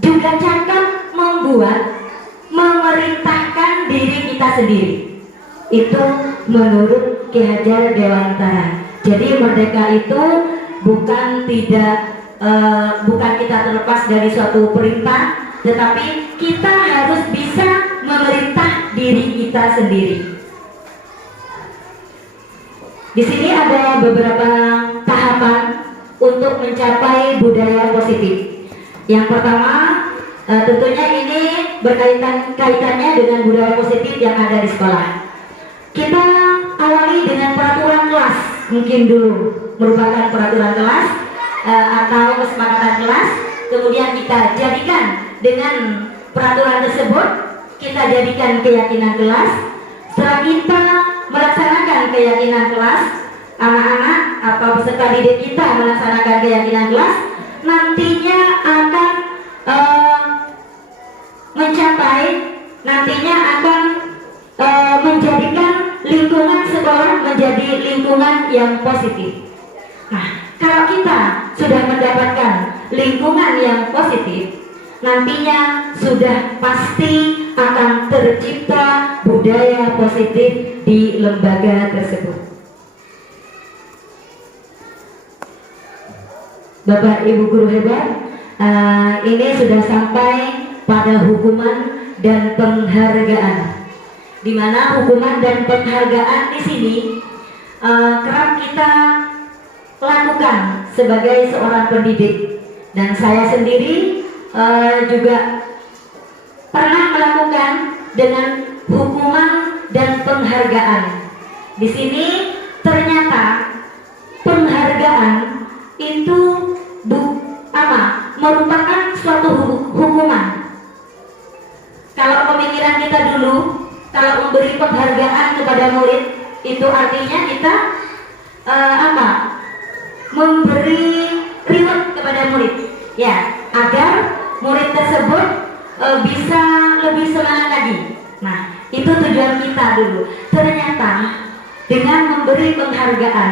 juga cakap membuat, memerintahkan diri kita sendiri. Itu menurut Ki Hajar Dewantara. Jadi merdeka itu bukan kita terlepas dari suatu perintah, tetapi kita harus bisa memerintah diri kita sendiri. Di sini ada beberapa tahapan untuk mencapai budaya positif. Yang pertama, tentunya ini kaitannya dengan budaya positif yang ada di sekolah. Kita awali dengan peraturan kelas, mungkin dulu merupakan peraturan kelas atau kesepakatan kelas. Kemudian kita jadikan dengan peraturan tersebut, kita jadikan keyakinan kelas. Setelah kita melaksanakan keyakinan kelas, anak-anak atau peserta didik kita melaksanakan keyakinan kelas, nantinya akan menjadikan lingkungan sekolah menjadi lingkungan yang positif. Nah, kalau kita sudah mendapatkan lingkungan yang positif, nantinya sudah pasti akan tercipta budaya positif di lembaga tersebut. Bapak Ibu guru hebat, ini sudah sampai pada hukuman dan penghargaan, di mana hukuman dan penghargaan di sini kerap kita lakukan sebagai seorang pendidik, dan saya sendiri juga pernah melakukan dengan hukuman dan penghargaan. Di sini ternyata penghargaan itu merupakan suatu hukuman. Kalau pemikiran kita dulu, kalau memberi penghargaan kepada murid, itu artinya kita memberi reward kepada murid, ya, agar murid tersebut bisa lebih semangat lagi. Nah, itu tujuan kita dulu. Ternyata dengan memberi penghargaan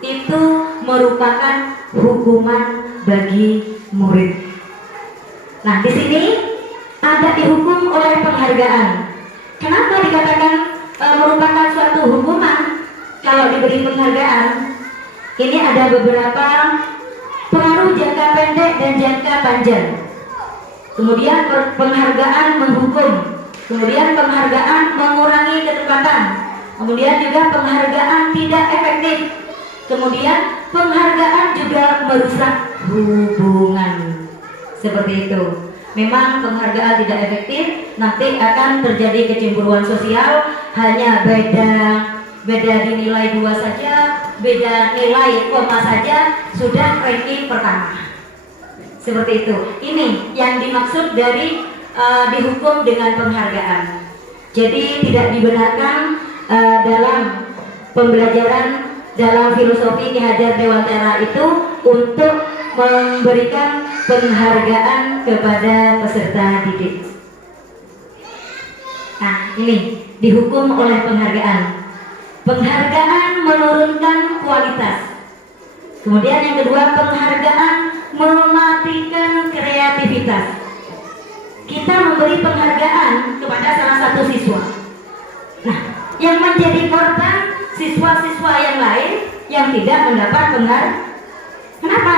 itu merupakan hukuman bagi murid. Nah, di sini ada dihukum oleh penghargaan. Kenapa dikatakan merupakan suatu hukuman kalau diberi penghargaan? Ini ada beberapa pengaruh jangka pendek dan jangka panjang. Kemudian penghargaan menghukum, kemudian penghargaan mengurangi ketepatan, kemudian juga penghargaan tidak efektif, kemudian penghargaan juga merusak hubungan. Seperti itu. Memang penghargaan tidak efektif, nanti akan terjadi kecemburuan sosial, hanya beda di nilai 2 saja, beda nilai koma saja sudah ranking pertama. Seperti itu. Ini yang dimaksud dari dihukum dengan penghargaan. Jadi tidak dibenarkan dalam pembelajaran dalam filosofi Ki Hajar Dewantara itu untuk memberikan penghargaan kepada peserta didik. Nah, ini dihukum oleh penghargaan. Penghargaan menurunkan kualitas. Kemudian yang kedua, penghargaan mematikan kreativitas. Kita memberi penghargaan kepada salah satu siswa. Nah, yang menjadi korban siswa-siswa yang lain yang tidak mendapat penghargaan. Kenapa?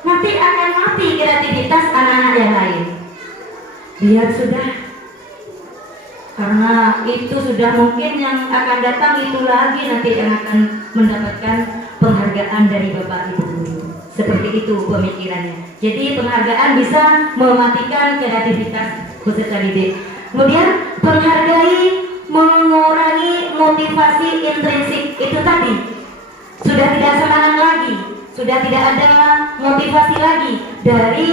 Nanti akan mati kreativitas anak-anak yang lain. Biar sudah, karena itu sudah mungkin yang akan datang itu lagi nanti yang akan mendapatkan penghargaan dari Bapak Ibu guru. Seperti itu pemikirannya. Jadi penghargaan bisa mematikan kreativitas peserta didik. Kemudian penghargai mengurangi motivasi intrinsik. Itu tadi sudah tidak semangat lagi, sudah tidak ada motivasi lagi dari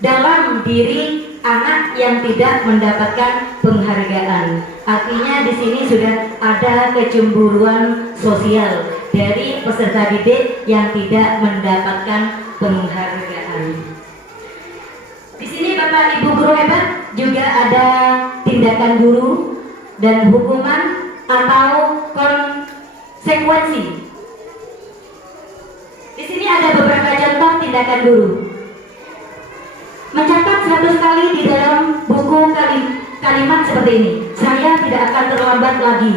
dalam diri anak yang tidak mendapatkan penghargaan. Artinya di sini sudah ada kecemburuan sosial dari peserta didik yang tidak mendapatkan penghargaan. Di sini Bapak Ibu guru hebat juga ada tindakan guru dan hukuman atau konsekuensi. Di sini ada beberapa contoh tindakan guru. Mencatat 100 kali di dalam buku kalimat seperti ini. Saya tidak akan terlambat lagi.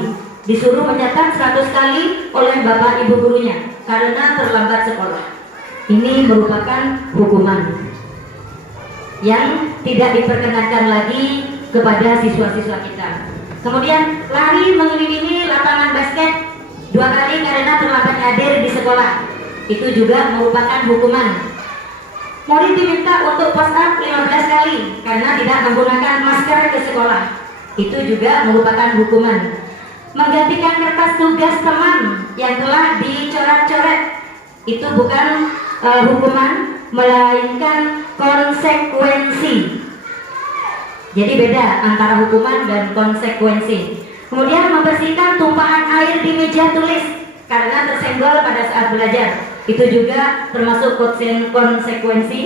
Disuruh mencatat 100 kali oleh Bapak Ibu gurunya karena terlambat sekolah. Ini merupakan hukuman yang tidak diperkenankan lagi kepada siswa-siswa kita. Kemudian lari mengelilingi lapangan basket 2 kali karena terlambat hadir di sekolah. Itu juga merupakan hukuman. Murid diminta untuk push up 15 kali karena tidak menggunakan masker ke sekolah. Itu juga merupakan hukuman. Menggantikan kertas tugas teman yang telah dicoret-coret. Itu bukan hukuman, melainkan konsekuensi. Jadi beda antara hukuman dan konsekuensi. Kemudian membersihkan tumpahan air di meja tulis karena tersenggol pada saat belajar. Itu juga termasuk konsekuensi.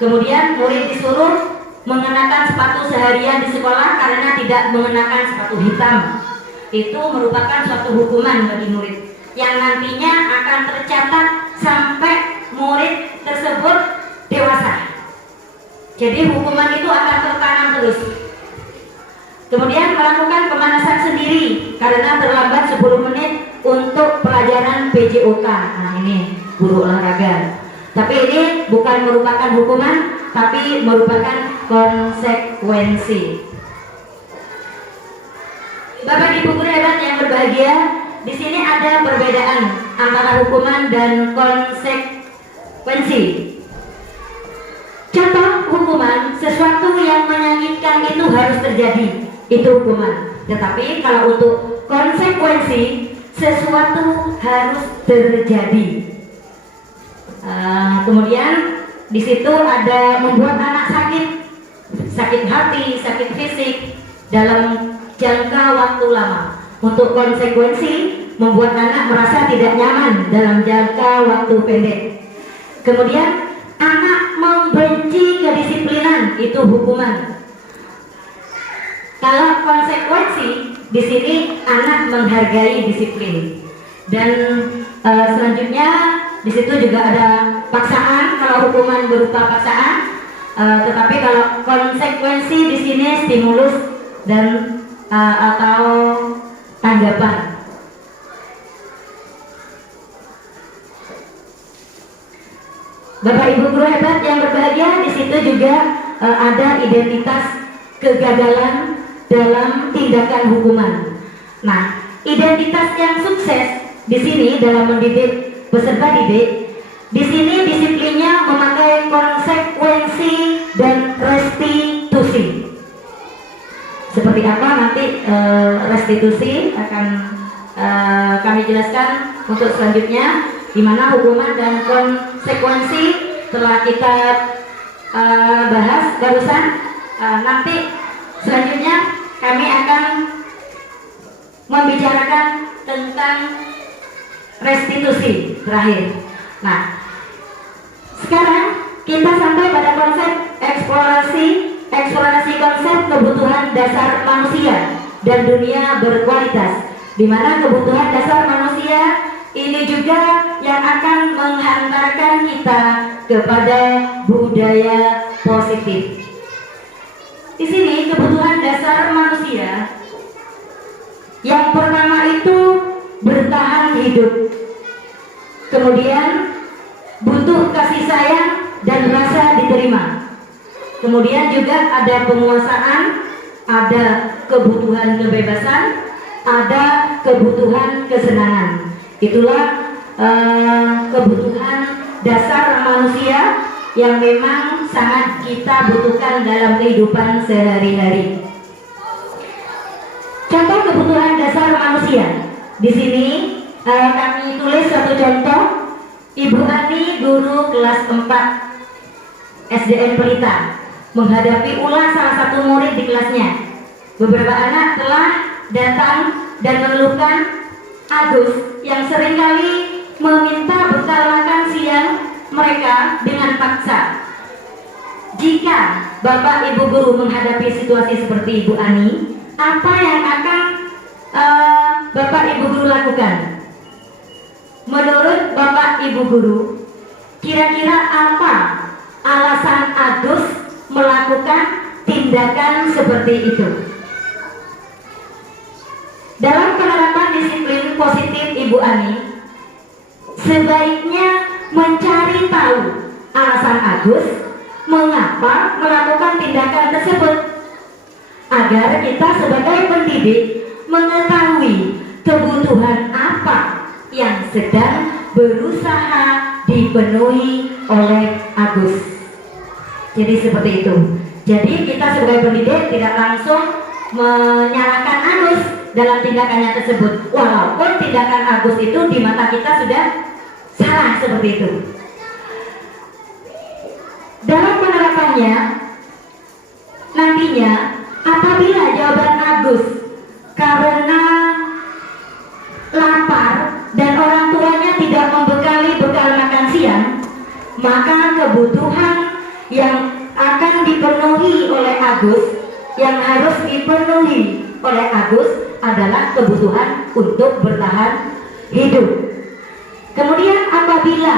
Kemudian murid disuruh mengenakan sepatu seharian di sekolah karena tidak mengenakan sepatu hitam. Itu merupakan suatu hukuman bagi murid yang nantinya akan tercatat sampai murid tersebut dewasa. Jadi hukuman itu akan tertanam terus. Kemudian melakukan pemanasan sendiri karena terlambat 10 menit untuk pelajaran PJOK. Nah, ini guru olahraga. Tapi ini bukan merupakan hukuman, tapi merupakan konsekuensi. Bapak Ibu guru hebat yang berbahagia, di sini ada perbedaan antara hukuman dan konsekuensi. Contoh hukuman, sesuatu yang menyakitkan itu harus terjadi, itu hukuman. Tetapi kalau untuk konsekuensi, sesuatu harus terjadi. Kemudian di situ ada membuat anak sakit hati, sakit fisik dalam jangka waktu lama. Untuk konsekuensi, membuat anak merasa tidak nyaman dalam jangka waktu pendek. Kemudian anak membenci kedisiplinan, itu hukuman. Kalau konsekuensi, di sini anak menghargai disiplin. Dan selanjutnya di situ juga ada paksaan. Kalau hukuman berupa paksaan, tetapi kalau konsekuensi di sini stimulus dan atau tanggapan. Bapak Ibu guru hebat yang berbahagia, di situ juga ada identitas kegagalan dalam tindakan hukuman. Nah, identitas yang sukses di sini dalam mendidik peserta didik, di sini disiplinnya memakai konsekuensi dan restitusi. Seperti seperti apa nanti restitusi akan kami jelaskan untuk selanjutnya, di mana hukuman dan konsekuensi telah kita bahas barusan. Nanti selanjutnya kami akan membicarakan tentang restitusi terakhir. Nah, sekarang kita sampai pada konsep eksplorasi konsep kebutuhan dasar manusia dan dunia berkualitas, di mana kebutuhan dasar manusia ini juga yang akan menghantarkan kita kepada budaya positif. Di sini kebutuhan dasar manusia yang pertama itu bertahan hidup, kemudian butuh kasih sayang dan rasa diterima, kemudian juga ada penguasaan, ada kebutuhan kebebasan, ada kebutuhan kesenangan. Itulah kebutuhan dasar manusia yang memang sangat kita butuhkan dalam kehidupan sehari-hari. Contoh kebutuhan dasar manusia. Di sini kami tulis satu contoh. Ibu Ani, guru kelas 4 SDN Pelita, menghadapi ulah salah satu murid di kelasnya. Beberapa anak telah datang dan mengeluhkan Agus yang seringkali meminta bekal makan siang mereka dengan paksa. Jika Bapak Ibu guru menghadapi situasi seperti Ibu Ani, apa yang akan Bapak Ibu guru lakukan? Menurut Bapak Ibu guru, kira-kira apa alasan Agus melakukan tindakan seperti itu? Dalam penerapan disiplin positif Ibu Ani, sebaiknya mencari tahu alasan Agus mengapa melakukan tindakan tersebut, agar kita sebagai pendidik mengetahui kebutuhan apa yang sedang berusaha dipenuhi oleh Agus. Jadi seperti itu. Jadi kita sebagai pendidik tidak langsung menyalahkan Agus dalam tindakannya tersebut, walaupun tindakan Agus itu di mata kita sudah salah seperti itu. Dalam penerapannya nantinya, apabila jawaban Agus karena lapar dan orang tuanya tidak membekali bekal makan siang, maka kebutuhan yang akan dipenuhi oleh Agus, yang harus dipenuhi oleh Agus adalah kebutuhan untuk bertahan hidup. Kemudian apabila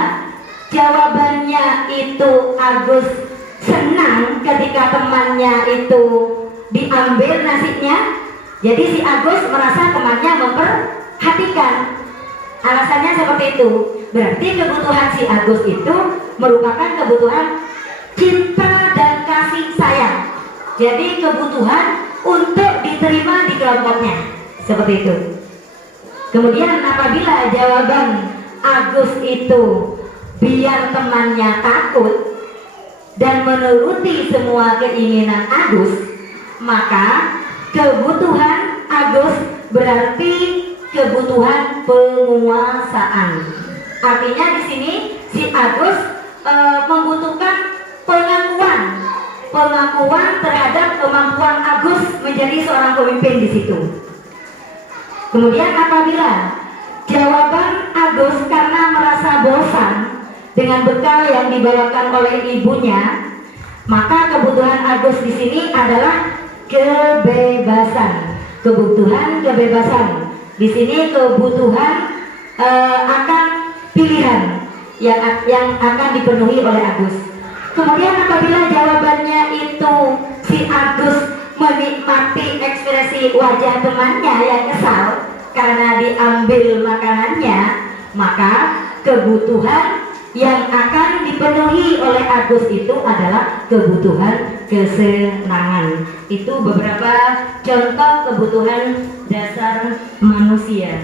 jawabannya itu Agus senang ketika temannya itu diambil nasinya, jadi si Agus merasa temannya memperhatikan. Alasannya seperti itu. Berarti kebutuhan si Agus itu merupakan kebutuhan cinta dan kasih sayang. Jadi kebutuhan untuk diterima di kelompoknya, seperti itu. Kemudian apabila jawaban Agus itu biar temannya takut dan menuruti semua keinginan Agus, maka kebutuhan Agus berarti kebutuhan penguasaan. Artinya di sini si Agus membutuhkan pengakuan terhadap kemampuan Agus menjadi seorang pemimpin di situ. Kemudian apabila jawaban Agus karena merasa bosan dengan bekal yang dibawakan oleh ibunya, maka kebutuhan Agus di sini adalah kebebasan. Kebutuhan kebebasan. Di sini kebutuhan akan pilihan yang akan dipenuhi oleh Agus. Kemudian apabila jawabannya itu si Agus menikmati ekspresi wajah temannya yang kesal karena diambil makanannya, maka kebutuhan yang akan dipenuhi oleh Agus itu adalah kebutuhan kesenangan. Itu beberapa contoh kebutuhan dasar manusia.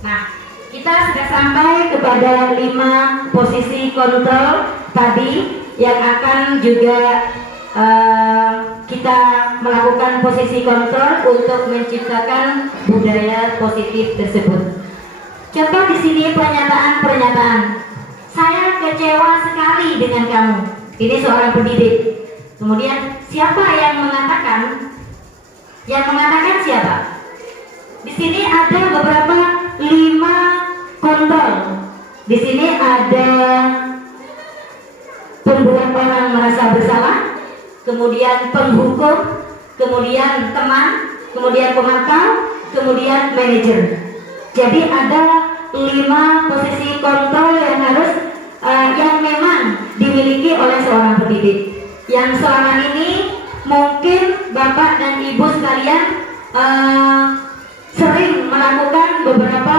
Nah, kita sudah sampai kepada 5 posisi kontrol tadi yang akan juga kita melakukan posisi kontrol untuk menciptakan budaya positif tersebut. Contoh di sini pernyataan-pernyataan. Saya kecewa sekali dengan kamu. Ini seorang pendidik. Kemudian siapa yang mengatakan? Yang mengatakan siapa? Di sini ada beberapa 5 kontrol. Di sini ada pembuat orang merasa bersalah, kemudian penghukum, kemudian teman, kemudian pemantau, kemudian manajer. Jadi ada 5 posisi kontrol yang harus yang memang dimiliki oleh seorang pendidik. Yang selama ini mungkin Bapak dan Ibu sekalian sering melakukan beberapa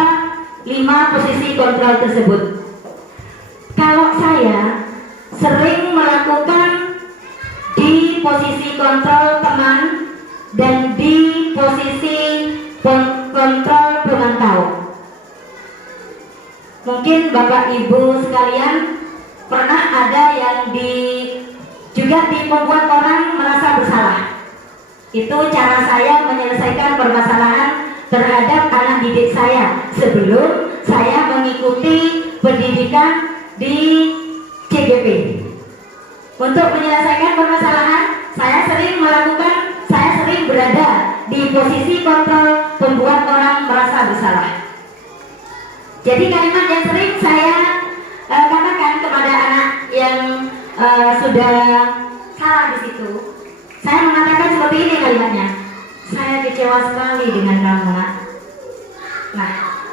5 posisi kontrol tersebut. Kalau saya sering melakukan di posisi kontrol teman dan di posisi kontrol pemantau. Mungkin Bapak Ibu sekalian pernah ada yang juga membuat orang merasa bersalah. Itu cara saya menyelesaikan permasalahan terhadap anak didik saya sebelum saya mengikuti pendidikan di CGP. Untuk menyelesaikan permasalahan, saya sering berada di posisi kontrol pembuat orang merasa bersalah. Jadi kalimat yang sering saya katakan kepada anak yang sudah salah di situ, saya mengatakan seperti ini kalimatnya. Saya kecewa sekali dengan kamu, nak. Nah,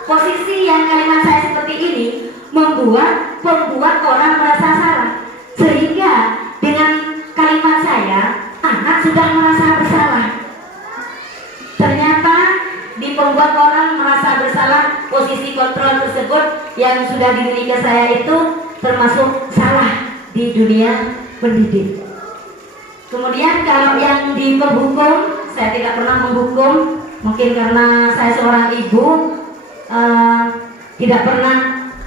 posisi yang kalimat saya seperti ini membuat pembuat orang merasa salah, sehingga dengan kalimat saya anak sudah merasa bersalah. Ternyata di pembuat orang merasa bersalah, posisi kontrol tersebut yang sudah dimiliki saya itu termasuk salah di dunia pendidik. Kemudian kalau yang di penghukum, saya tidak pernah menghukum, mungkin karena saya seorang ibu, tidak pernah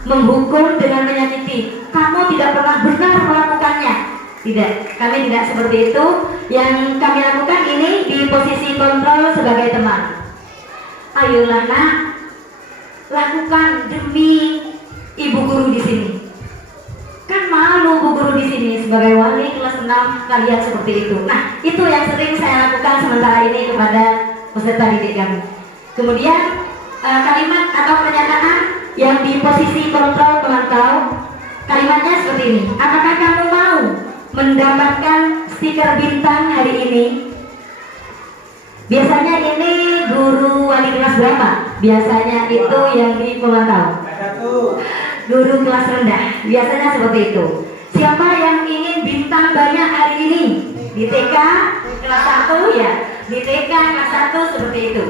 menghukum dengan menyakiti. Kamu tidak pernah benar melakukannya. Tidak, kami tidak seperti itu. Yang kami lakukan ini di posisi kontrol sebagai teman. Ayolah nak, lakukan demi ibu guru di sini. Kan malu bu guru di sini sebagai wali kelas 6 kalian seperti itu. Nah, itu yang sering saya lakukan sementara ini kepada peserta didik kami. Kemudian kalimat atau pernyataan yang di posisi kontrol pemantau, kalimatnya seperti ini. Apakah kamu mau mendapatkan stiker bintang hari ini? Biasanya ini guru wali kelas berapa? Biasanya itu yang di pemantau. Guru kelas rendah, biasanya seperti itu. Siapa yang ingin bintang banyak hari ini? Di TK kelas 1 ya, di TK kelas 1 seperti itu.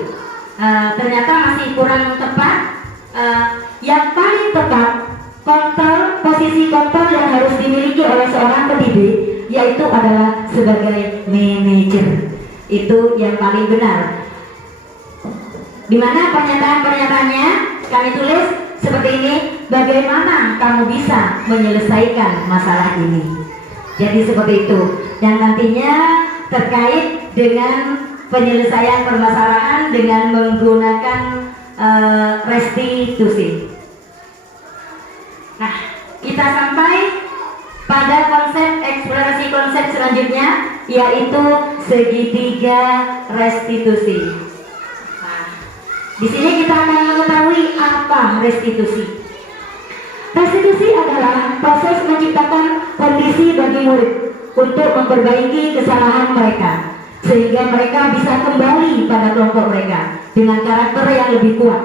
Ternyata masih kurang tepat. Yang paling tepat posisi kontrol yang harus dimiliki oleh seorang pendidik yaitu adalah sebagai manajer. Itu yang paling benar. Dimana pernyataan-pernyataannya kami tulis seperti ini. Bagaimana kamu bisa menyelesaikan masalah ini? Jadi seperti itu. Yang nantinya terkait dengan penyelesaian permasalahan dengan menggunakan restitusi. Nah, kita sampai pada eksplorasi konsep selanjutnya, yaitu segitiga restitusi. Nah, di sini kita akan mengetahui apa restitusi. Restitusi adalah proses menciptakan kondisi bagi murid untuk memperbaiki kesalahan mereka, sehingga mereka bisa kembali pada kelompok mereka dengan karakter yang lebih kuat.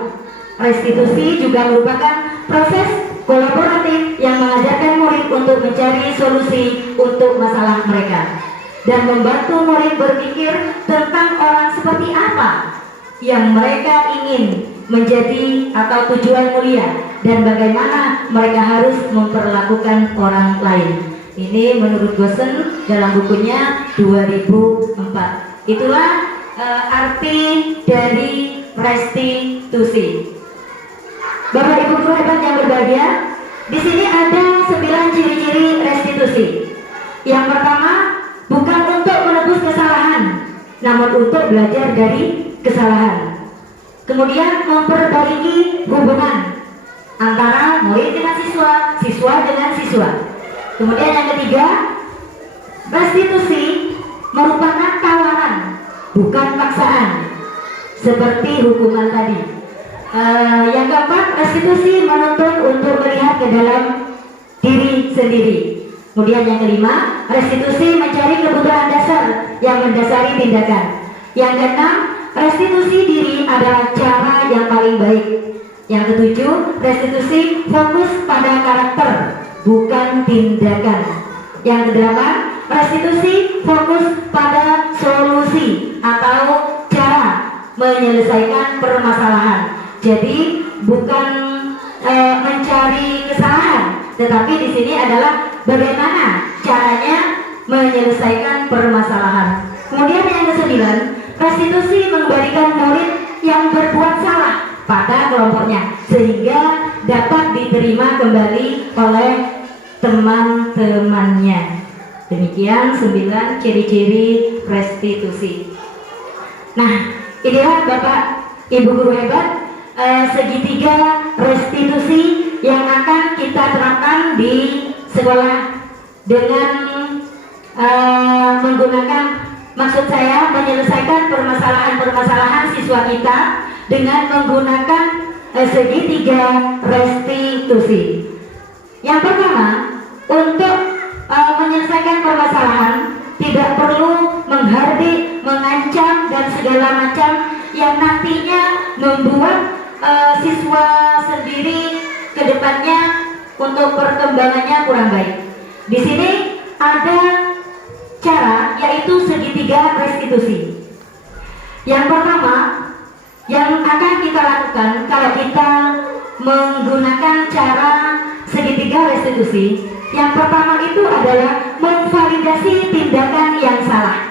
Restitusi juga merupakan proses kolaboratif yang mengajarkan murid untuk mencari solusi untuk masalah mereka dan membantu murid berpikir tentang orang seperti apa yang mereka ingin menjadi atau tujuan mulia dan bagaimana mereka harus memperlakukan orang lain. Ini menurut Gosen dalam bukunya 2004. Itulah arti dari restitusi. Bapak Ibu guru hebat yang berbahagia, di sini ada 9 ciri-ciri restitusi. Yang pertama, bukan untuk menebus kesalahan, namun untuk belajar dari kesalahan. Kemudian memperbaiki hubungan antara murid dengan siswa, siswa dengan siswa. Kemudian yang ketiga, restitusi merupakan tawaran, bukan paksaan, seperti hukuman tadi. Yang keempat, restitusi menuntut untuk melihat ke dalam diri sendiri. Kemudian yang kelima, restitusi mencari kebutuhan dasar yang mendasari tindakan. Yang keenam, restitusi diri adalah cara yang paling baik. Yang ketujuh, restitusi fokus pada karakter, bukan tindakan. Yang kedelapan, restitusi fokus pada solusi atau cara menyelesaikan permasalahan. Jadi bukan mencari kesalahan, tetapi di sini adalah bagaimana caranya menyelesaikan permasalahan. Kemudian yang kesembilan, restitusi mengembalikan murid yang berbuat salah pada kelompoknya sehingga dapat diterima kembali oleh teman-temannya. Demikian 9 ciri-ciri restitusi. Nah, inilah Bapak Ibu guru hebat, segitiga restitusi yang akan kita terapkan di sekolah dengan menggunakan, maksud saya, menyelesaikan permasalahan-permasalahan siswa kita dengan menggunakan segitiga restitusi. Yang pertama, untuk menyelesaikan permasalahan tidak perlu menghardik, mengancam dan segala macam yang nantinya membuat siswa sendiri ke depannya untuk perkembangannya kurang baik. Di sini ada cara, yaitu segitiga restitusi. Yang pertama yang akan kita lakukan kalau kita menggunakan cara segitiga restitusi, yang pertama itu adalah memvalidasi tindakan yang salah.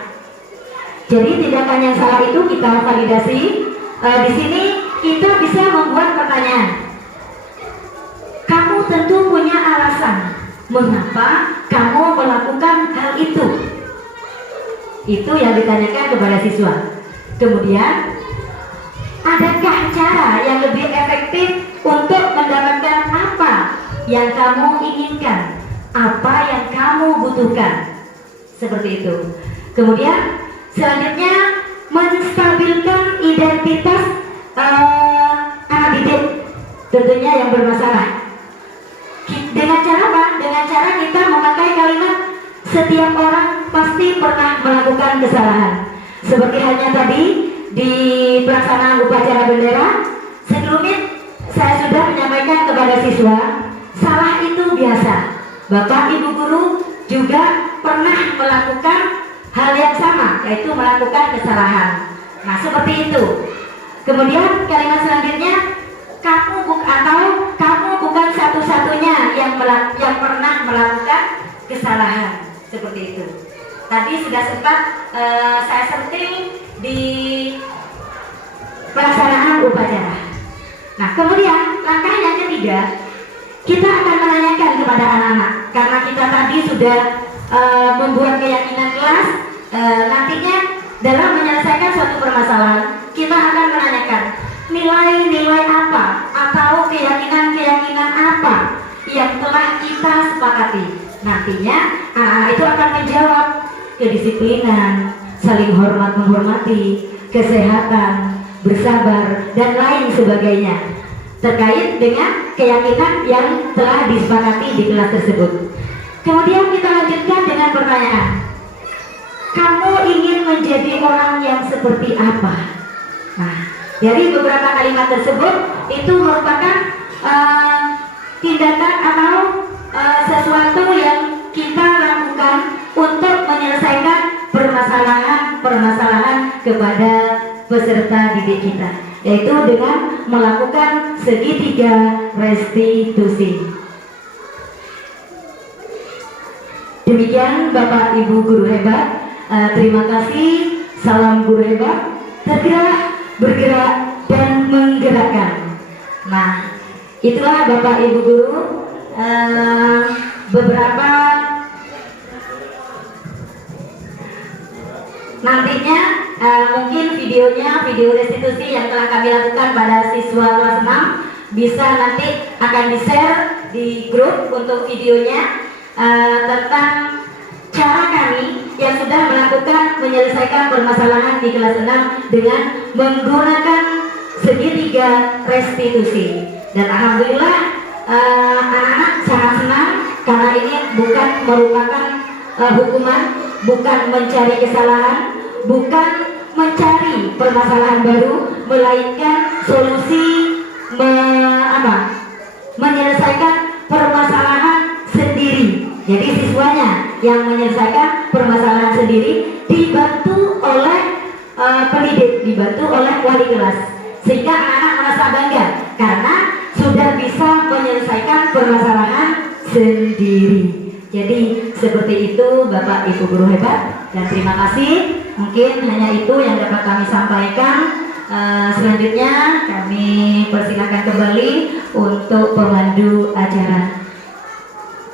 Jadi tindakan yang salah itu kita validasi. Di sini kita bisa membuat pertanyaan. Kamu tentu punya alasan mengapa kamu melakukan hal itu. Itu yang ditanyakan kepada siswa. Kemudian, adakah cara yang lebih efektif untuk mendapatkan apa yang kamu inginkan, apa yang kamu butuhkan? Seperti itu. Kemudian selanjutnya, menstabilkan identitas anak didik tentunya yang bermasalah. Dengan cara apa? Dengan cara kita memakai kalimat setiap orang pasti pernah melakukan kesalahan. Seperti halnya tadi di pelaksanaan upacara bendera, sekelumit saya sudah menyampaikan kepada siswa, salah itu biasa. Bapak Ibu guru juga pernah melakukan hal yang sama, yaitu melakukan kesalahan. Nah, seperti itu. Kemudian kalimat selanjutnya, kamu bukan satu-satunya yang pernah melakukan kesalahan. Seperti itu. Tadi sudah sempat saya senting di pelaksanaan upacara. Nah, kemudian langkah yang ketiga, kita akan menanyakan kepada anak-anak, karena kita tadi sudah membuat keyakinan kelas. Nantinya dalam menyelesaikan suatu permasalahan, kita akan menanyakan nilai-nilai apa atau keyakinan-keyakinan apa yang telah kita sepakati. Nantinya anak-anak itu akan menjawab kedisiplinan, saling hormat menghormati, kesehatan, bersabar, dan lain sebagainya terkait dengan keyakinan yang telah disepakati di kelas tersebut. Kemudian kita lanjutkan dengan pertanyaan, kamu ingin menjadi orang yang seperti apa? Nah, dari beberapa kalimat tersebut itu merupakan tindakan atau sesuatu yang kita lakukan untuk menyelesaikan permasalahan kepada peserta didik kita, yaitu dengan melakukan segitiga restitusi. Demikian Bapak Ibu guru hebat. Terima kasih. Salam guru hebat. Tergerak, bergerak, dan menggerakkan. Nah, itulah Bapak Ibu guru beberapa nantinya Mungkin video restitusi yang telah kami lakukan pada siswa kelas 6 bisa nanti akan di-share di grup untuk videonya tentang cara kami yang sudah melakukan menyelesaikan permasalahan di kelas 6 dengan menggunakan segitiga restitusi. Dan alhamdulillah anak-anak sangat senang karena ini bukan merupakan hukuman, bukan mencari kesalahan, bukan mencari permasalahan baru, melainkan solusi menyelesaikan permasalahan sendiri. Jadi siswanya yang menyelesaikan permasalahan sendiri dibantu oleh pendidik, dibantu oleh wali kelas, sehingga anak-anak merasa bangga karena sudah bisa menyelesaikan permasalahan sendiri. Jadi seperti itu Bapak Ibu guru hebat, dan terima kasih. Mungkin hanya itu yang dapat kami sampaikan. Selanjutnya kami persilakan kembali untuk pemandu acara.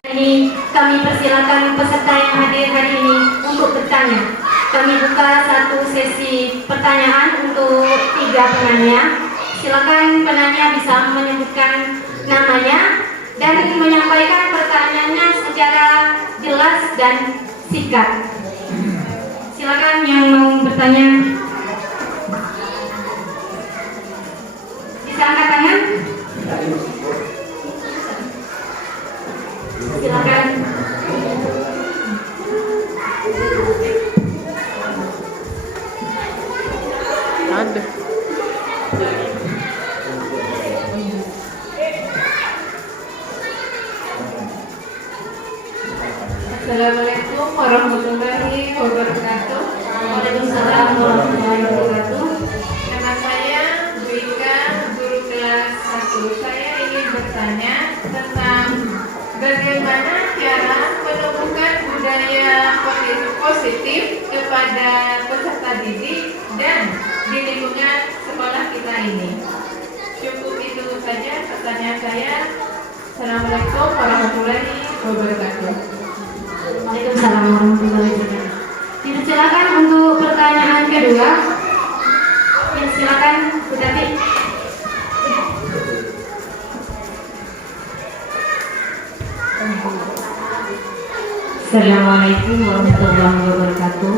Ini kami persilakan peserta yang hadir hari ini untuk bertanya. Kami buka satu sesi pertanyaan untuk 3 penanya. Silakan penanya bisa menyebutkan namanya dan menyampaikan pertanyaannya secara jelas dan singkat. Silakan yang mau bertanya bisa angkat tangan. Silakan. Ada. Assalamualaikum warahmatullahi wabarakatuh. Waalaikumsalam warahmatullahi wabarakatuh. Nama saya Wika, guru kelas 1. Saya ingin bertanya tentang bagaimana cara menumbuhkan budaya positif kepada peserta didik dan di lingkungan sekolah kita ini. Cukup itu saja pertanyaan saya. Assalamualaikum warahmatullahi wabarakatuh. Waalaikumsalam warahmatullahi wabarakatuh. Silakan untuk pertanyaan kedua. Ya, silakan Bu Tati. Assalamualaikum warahmatullahi wabarakatuh.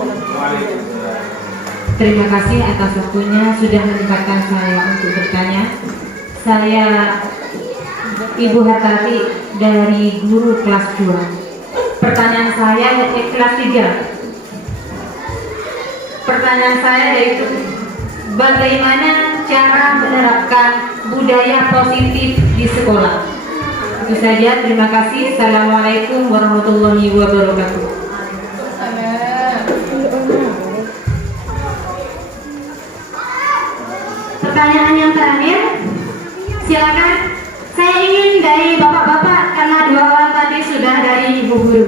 Terima kasih atas waktunya sudah menyempatkan saya untuk bertanya. Saya Ibu Hatati dari guru kelas 2. Pertanyaan saya kelas 3. Pertanyaan saya yaitu bagaimana cara menerapkan budaya positif di sekolah. Itu saja, terima kasih. Assalamualaikum warahmatullahi wabarakatuh. Pertanyaan yang terakhir, silakan. Saya ingin dari bapak-bapak karena 2 orang tadi sudah dari ibu guru.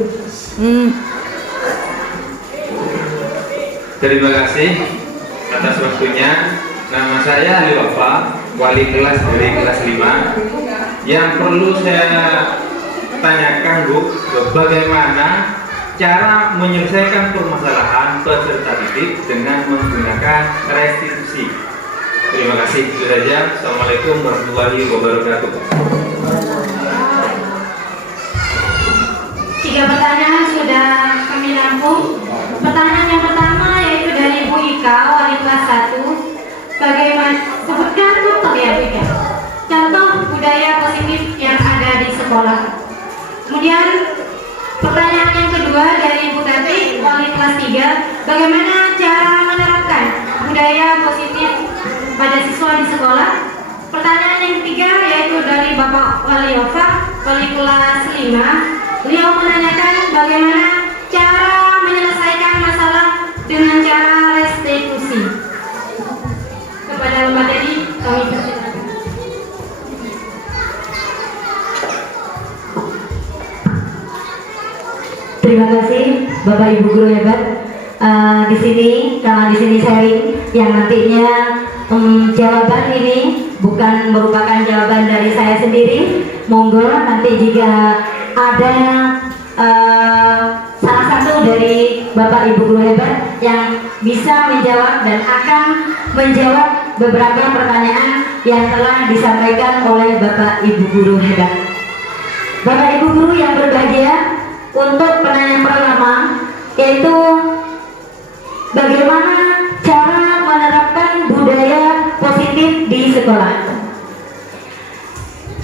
Terima kasih atas waktunya. Nama saya Ali Wafa, wali kelas dari kelas 5. Yang perlu saya tanyakan Bu, bagaimana cara menyelesaikan permasalahan peserta didik dengan menggunakan restitusi. Terima kasih. Itu saja. Assalamualaikum warahmatullahi wabarakatuh. 3 pertanyaan sudah kami nampung. Pertanyaan yang pertama yaitu dari Bu Ika, wali kelas 1. Bagaimana, sebutkan contoh ya Bu Ika, contoh budaya positif yang ada di sekolah. Kemudian pertanyaan yang kedua dari Bu Tati, wali kelas 3. Bagaimana cara menerapkan budaya positif pada siswa di sekolah. Pertanyaan yang ketiga yaitu dari Bapak Wali Wafa, wali kelas 5. Beliau menanyakan bagaimana cara menyelesaikan masalah dengan cara restitusi. Kepada materi kami persilakan. Terima kasih Bapak Ibu guru hebat. Di sini karena di sini sharing yang nantinya jawaban ini bukan merupakan jawaban dari saya sendiri. Monggo nanti jika ada salah satu dari Bapak Ibu guru hebat yang bisa menjawab dan akan menjawab beberapa pertanyaan yang telah disampaikan oleh Bapak Ibu guru hebat. Bapak Ibu guru yang berbahagia, untuk pertanyaan pertama yaitu bagaimana cara menerapkan budaya positif di sekolah.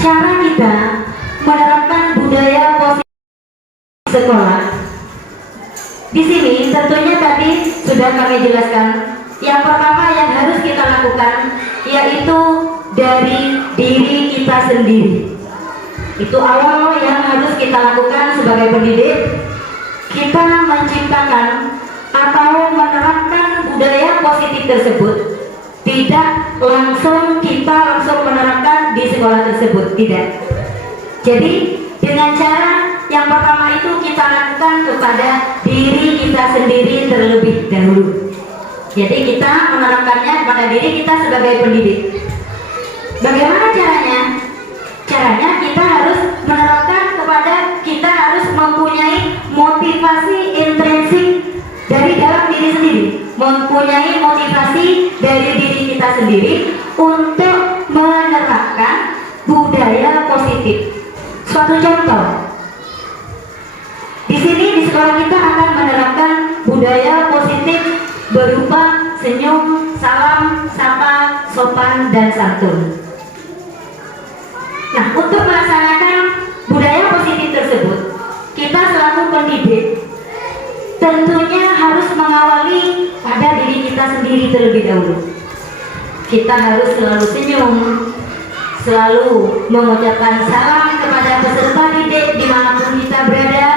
Cara kita menerapkan budaya positif di sekolah, di sini tentunya tadi sudah kami jelaskan. Yang pertama yang harus kita lakukan yaitu dari diri kita sendiri. Itu awal yang harus kita lakukan sebagai pendidik. Kita menciptakan atau menerapkan budaya positif tersebut. Tidak langsung kita menerapkan di sekolah tersebut, tidak. Jadi dengan cara yang pertama itu kita lakukan kepada diri kita sendiri terlebih dahulu. Jadi kita menerapkannya kepada diri kita sebagai pendidik. Bagaimana caranya? Caranya kita harus menerapkan kepada kita harus mempunyai motivasi intrinsik dari dalam diri sendiri, mempunyai motivasi dari diri kita sendiri untuk menerapkan budaya positif. Suatu contoh, di sini di sekolah kita akan menerapkan budaya positif berupa senyum, salam, sapa, sopan, dan santun. Nah, untuk melaksanakan budaya positif tersebut, kita selaku pendidik tentunya harus mengawali pada diri kita sendiri terlebih dahulu. Kita harus selalu senyum, selalu mengucapkan salam kepada peserta didik dimanapun kita berada,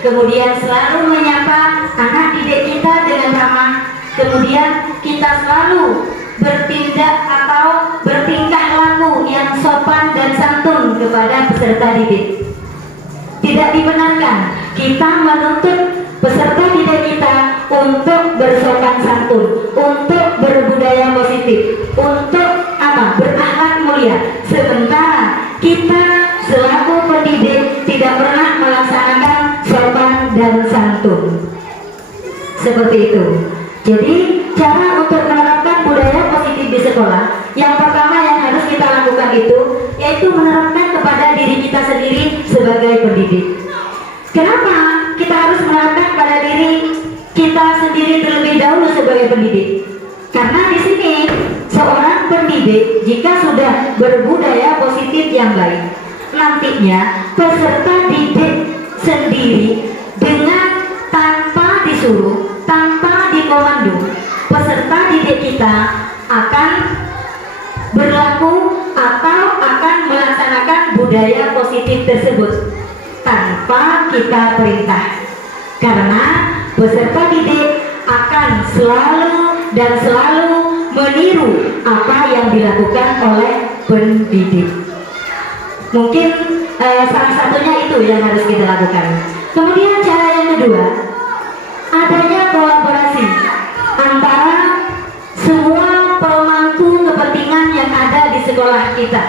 kemudian selalu menyapa anak didik kita dengan ramah, kemudian kita selalu bertindak atau bertingkah laku yang sopan dan santun kepada peserta didik. Tidak dibenarkan kita menuntut peserta didik kita untuk bersopan santun, untuk berbudaya positif, untuk berakhlak mulia, sementara kita selaku pendidik tidak pernah melaksanakan sopan dan santun. Seperti itu. Jadi cara untuk menerapkan budaya positif di sekolah, yang pertama yang harus kita lakukan itu yaitu menerapkan kepada diri kita sendiri sebagai pendidik. Kenapa kita harus menerapkan pada diri kita sendiri terlebih dahulu sebagai pendidik? Karena di sini seorang pendidik jika sudah berbudaya positif yang baik, nantinya peserta didik sendiri dengan tanpa disuruh, tanpa dikomando, peserta didik kita akan berlaku atau akan melaksanakan budaya positif tersebut tanpa kita perintah. Karena peserta didik akan selalu dan selalu meniru apa yang dilakukan oleh pendidik. Mungkin salah satunya itu yang harus kita lakukan. Kemudian cara yang kedua, adanya kolaborasi antara semua pemangku kepentingan yang ada di sekolah kita.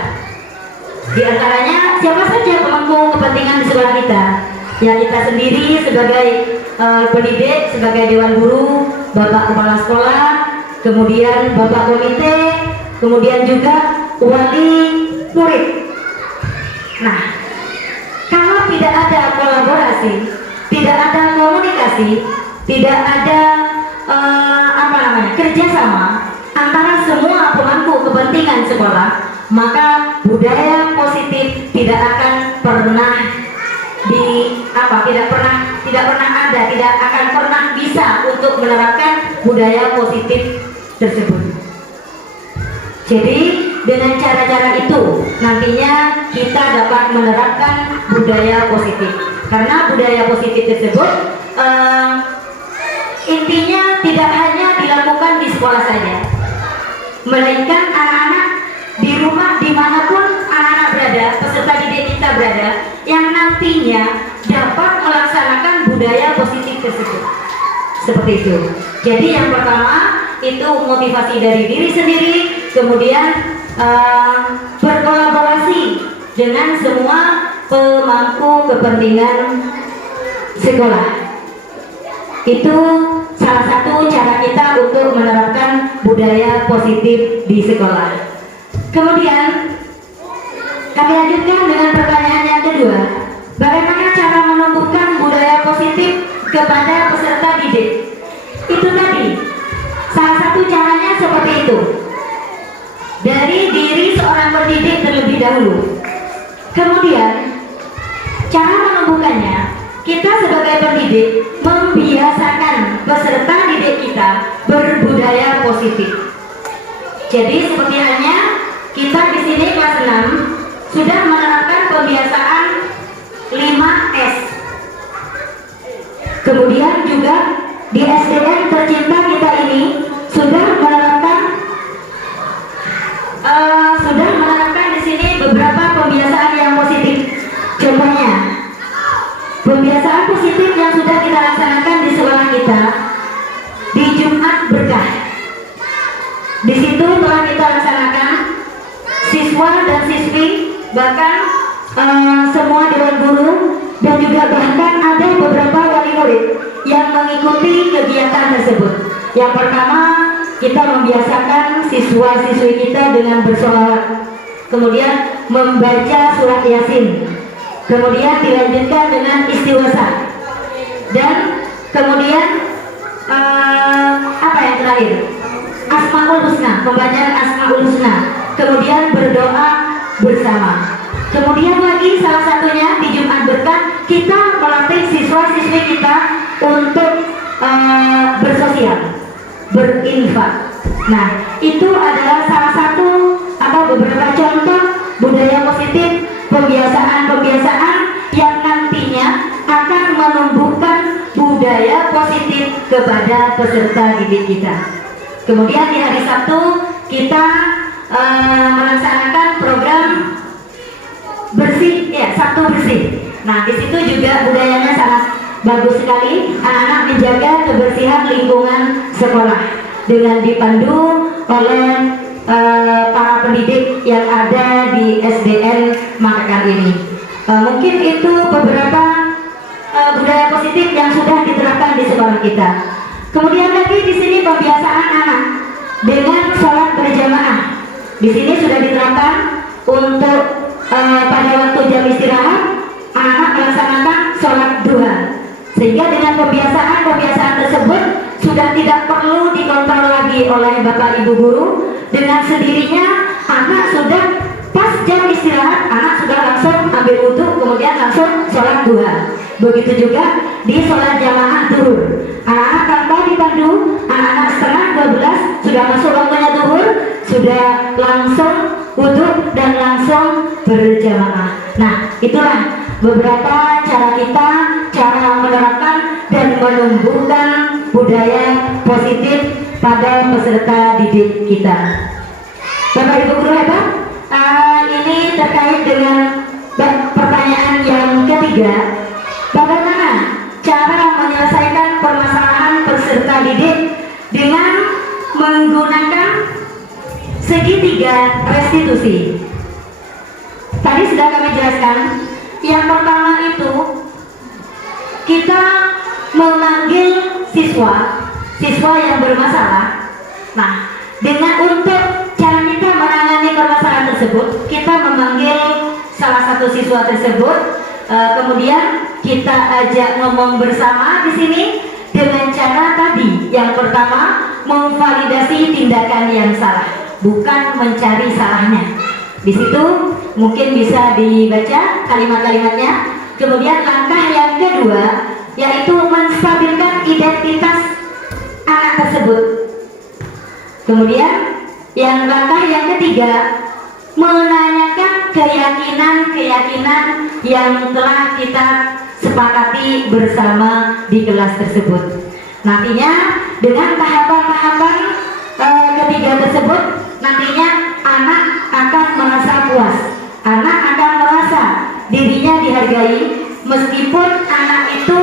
Di antaranya siapa saja pemangku kepentingan di sekolah kita? Ya, kita sendiri sebagai pendidik, sebagai dewan guru, bapak kepala sekolah, kemudian bapak komite, kemudian juga wali murid. Nah, kalau tidak ada kolaborasi, tidak ada komunikasi, tidak ada kerjasama antara semua pemangku kepentingan sekolah, maka budaya positif tidak akan pernah tidak akan pernah bisa untuk menerapkan budaya positif tersebut. Jadi dengan cara-cara itu nantinya kita dapat menerapkan budaya positif. Karena budaya positif tersebut intinya tidak hanya dilakukan di sekolah saja, melainkan anak-anak di rumah dimanapun anak-anak berada, peserta didik kita berada, yang nantinya dapat melaksanakan budaya positif tersebut. Seperti itu. Jadi yang pertama itu motivasi dari diri sendiri, kemudian berkolaborasi dengan semua pemangku kepentingan sekolah. Itu salah satu cara kita untuk menerapkan budaya positif di sekolah. Kemudian kami lanjutkan dengan pertanyaan yang kedua. Bagaimana cara menumbuhkan budaya positif kepada peserta didik? Itu tadi, salah satu caranya seperti itu. Dari diri seorang pendidik terlebih dahulu. Kemudian, cara menumbuhkannya, kita sebagai pendidik membiasakan peserta didik kita berbudaya positif. Jadi seperti halnya kita di sini kelas 6 sudah menerapkan pembiasaan 5S. Kemudian juga di SDN tercinta kita ini sudah menerapkan di sini beberapa pembiasaan yang positif. Contohnya, pembiasaan positif yang sudah kita laksanakan di sekolah kita di Jumat Berkah. Di situ telah kita laksanakan, siswa dan siswi, bahkan semua dewan guru, dan juga bahkan ada beberapa wali murid yang mengikuti kegiatan tersebut. Yang pertama, kita membiasakan siswa-siswi kita dengan bersolawat, kemudian membaca surat Yasin, kemudian dilanjutkan dengan istighosah, dan kemudian apa yang terakhir? Asmaul Husna, pembacaan Asmaul Husna, kemudian berdoa bersama. Kemudian lagi salah satunya di Jumat Berkah kita melatih siswa-siswi kita untuk bersosial, berinfak. Nah, itu adalah salah satu atau beberapa contoh budaya positif, pembiasaan-pembiasaan yang nantinya akan menumbuhkan budaya positif kepada peserta didik kita. Kemudian di hari Sabtu kita melaksanakan program bersih, ya, Sabtu bersih. Nah, di situ juga budayanya sangat bagus sekali. Anak-anak menjaga kebersihan lingkungan sekolah dengan dipandu oleh para pendidik yang ada di SDN Makakan ini. Mungkin itu beberapa budaya positif yang sudah diterapkan di sekolah kita. Kemudian lagi di sini pembiasaan anak dengan sholat berjamaah. Di sini sudah diterapkan untuk pada waktu jam istirahat anak-anak melaksanakan sholat duha, sehingga dengan pembiasaan tersebut sudah tidak perlu dikontrol lagi oleh bapak ibu guru. Dengan sendirinya anak sudah pas jam istirahat, anak sudah langsung ambil wudhu, kemudian langsung sholat duha. Begitu juga di sholat jamaah zuhur, anak-anak tanpa dipandu, anak-anak setengah 12 sudah masuk waktunya zuhur, sudah langsung wudhu dan langsung berjamaah. Nah, itulah beberapa cara kita, cara menerapkan dan menumbuhkan budaya positif pada peserta didik kita. Bapak Ibu guru hebat, ini terkait dengan pertanyaan yang ketiga. Bagaimana cara menyelesaikan permasalahan peserta didik dengan menggunakan segitiga restitusi? Tadi sudah kami jelaskan. Yang pertama itu kita memanggil siswa yang bermasalah. Nah, dengan untuk cara kita menangani permasalahan tersebut, kita memanggil salah satu siswa tersebut, kemudian kita ajak ngomong bersama di sini dengan cara tadi. Yang pertama, memvalidasi tindakan yang salah, bukan mencari salahnya. Di situ mungkin bisa dibaca kalimat-kalimatnya. Kemudian langkah yang kedua yaitu menstabilkan identitas anak tersebut. Kemudian langkah yang ketiga, menanyakan keyakinan yang telah kita sepakati bersama di kelas tersebut. Nantinya dengan tahapan-tahapan ketiga tersebut, nantinya anak akan merasa puas, anak akan merasa dirinya dihargai, meskipun anak itu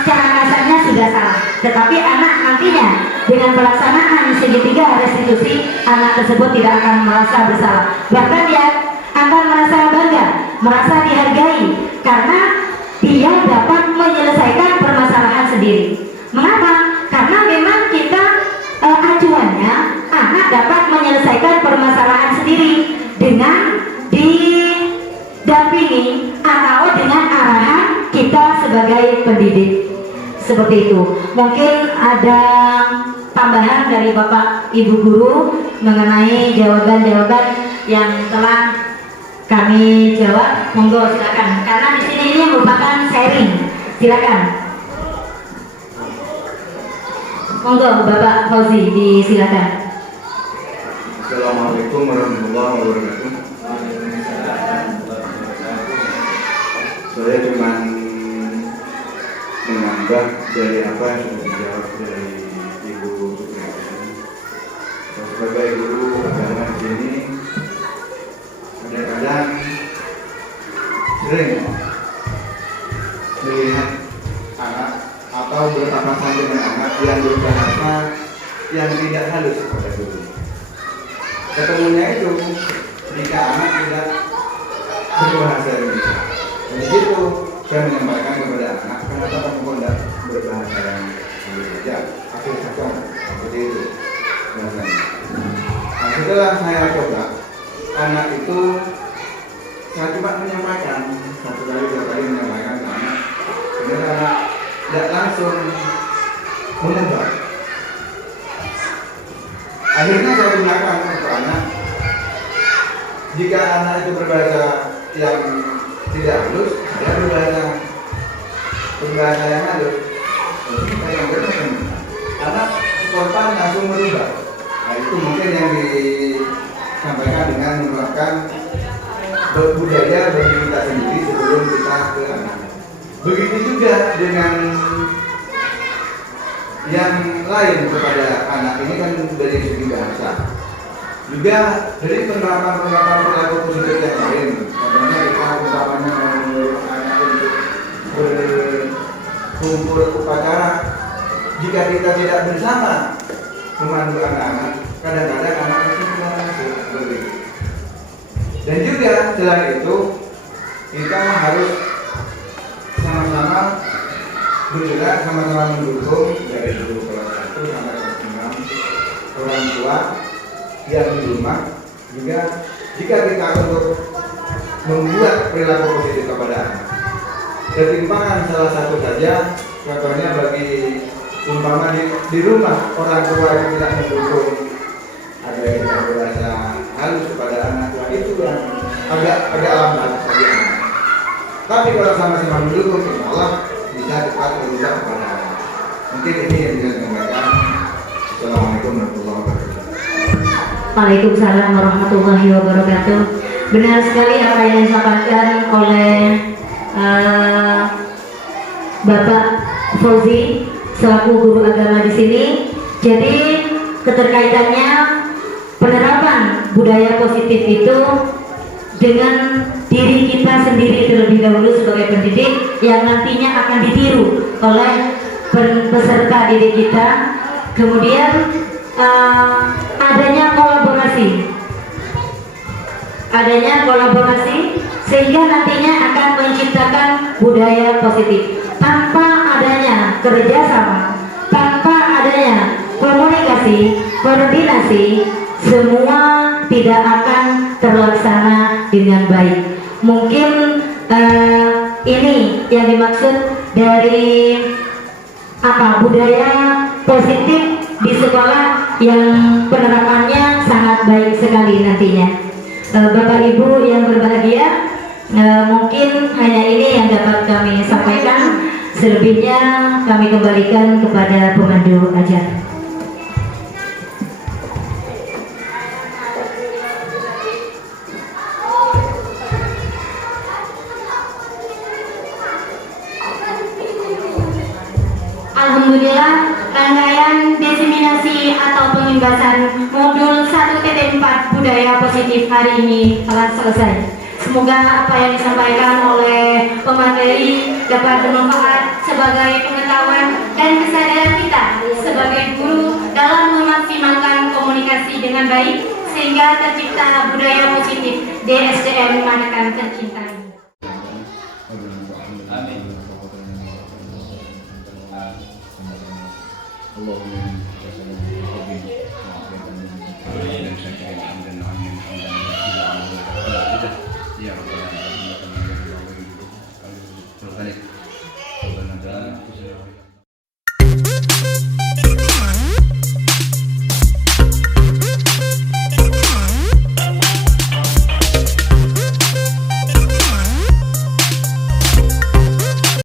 secara kasarnya sudah salah, tetapi anak nantinya dengan pelaksanaan segitiga restitusi, anak tersebut tidak akan merasa bersalah, bahkan dia akan merasa bangga, merasa dihargai karena dia dapat menyelesaikan permasalahan sendiri. dampingi atau dengan arahan kita sebagai pendidik. Seperti itu. Mungkin ada tambahan dari Bapak Ibu guru mengenai jawaban-jawaban yang telah kami jawab. Monggo silakan. Karena di sini ini merupakan sharing. Silakan. Monggo Bapak Fauzi, disilakan. Assalamualaikum warahmatullahi wabarakatuh. Saya cuma menambah dari apa yang sudah dijawab dari Ibu Supriyanti. Sebagai guru agama di sini, kadang-kadang sering melihat anak atau berpapasan dengan anak yang berbahasa yang tidak halus kepada guru. Ketemunya itu jika anak tidak berbahasa Indonesia. Dan itu saya menyampaikan kepada anak, kenapa kamu tidak berbahasa yang Indonesia? Aku cakap seperti itu bahasanya. Nah, setelah saya coba, anak itu saya cuma menyampaikan satu kali dua kali menyampaikan ke anak, kemudian anak tidak langsung mengubah. Akhirnya saya gunakan untuk anak, jika anak itu berbahasa yang tidak halus, saya berbahasa yang halus. Saya yang benar, anak spontan langsung merubah. Nah, itu mungkin yang disampaikan dengan menerapkan budaya bagi kita sendiri sebelum kita ke anak. Begitu juga dengan yang lain kepada anak ini kan dari segi bahasa. Juga dari penerapan perilaku positif yang lain. Contohnya kita umpamanya menyuruh anak untuk berkumpul upacara. Jika kita tidak bersama memandu anak-anak, kadang-kadang anak itu tidak masuk begitu. Dan juga selain itu kita harus sama-sama bergerak, sama-sama mendukung dari guru kelas 1 sampai kelas 6, orang tua yang di rumah juga jika kita untuk membuat perilaku positif kepada anak. Ketimpangan salah satu saja, contohnya bagi umpama di rumah orang tua yang tidak mendukung, ada yang tidak berasa halus kepada anak tua, itu yang agak lambat bagi anak. Tapi kalau sama-sama mendukung, insya Allah bisa cepat berubah kepada anak. Mungkin ini yang bisa saya sampaikan. Assalamualaikum warahmatullahi wabarakatuh. Waalaikumsalam warahmatullahi wabarakatuh. Benar sekali apa yang disampaikan oleh Bapak Fauzi selaku guru agama di sini. Jadi keterkaitannya penerapan budaya positif itu dengan diri kita sendiri terlebih dahulu sebagai pendidik yang nantinya akan ditiru oleh peserta didik kita. Kemudian adanya kolaborasi sehingga nantinya akan menciptakan budaya positif. Tanpa adanya kerjasama, tanpa adanya komunikasi, koordinasi, semua tidak akan terlaksana dengan baik. Mungkin ini yang dimaksud dari budaya positif di sekolah yang penerapannya sangat baik sekali nantinya. Bapak Ibu yang berbahagia, mungkin hanya ini yang dapat kami sampaikan. Selebihnya kami kembalikan kepada pemandu acara. Alhamdulillah, rangkaian diseminasi atau pengimbasan modul 1.4 budaya positif hari ini telah selesai. Semoga apa yang disampaikan oleh pemateri dapat bermanfaat sebagai pengetahuan dan kesadaran kita sebagai guru dalam memaksimalkan komunikasi dengan baik sehingga tercipta budaya positif di SDN Manakan tercinta.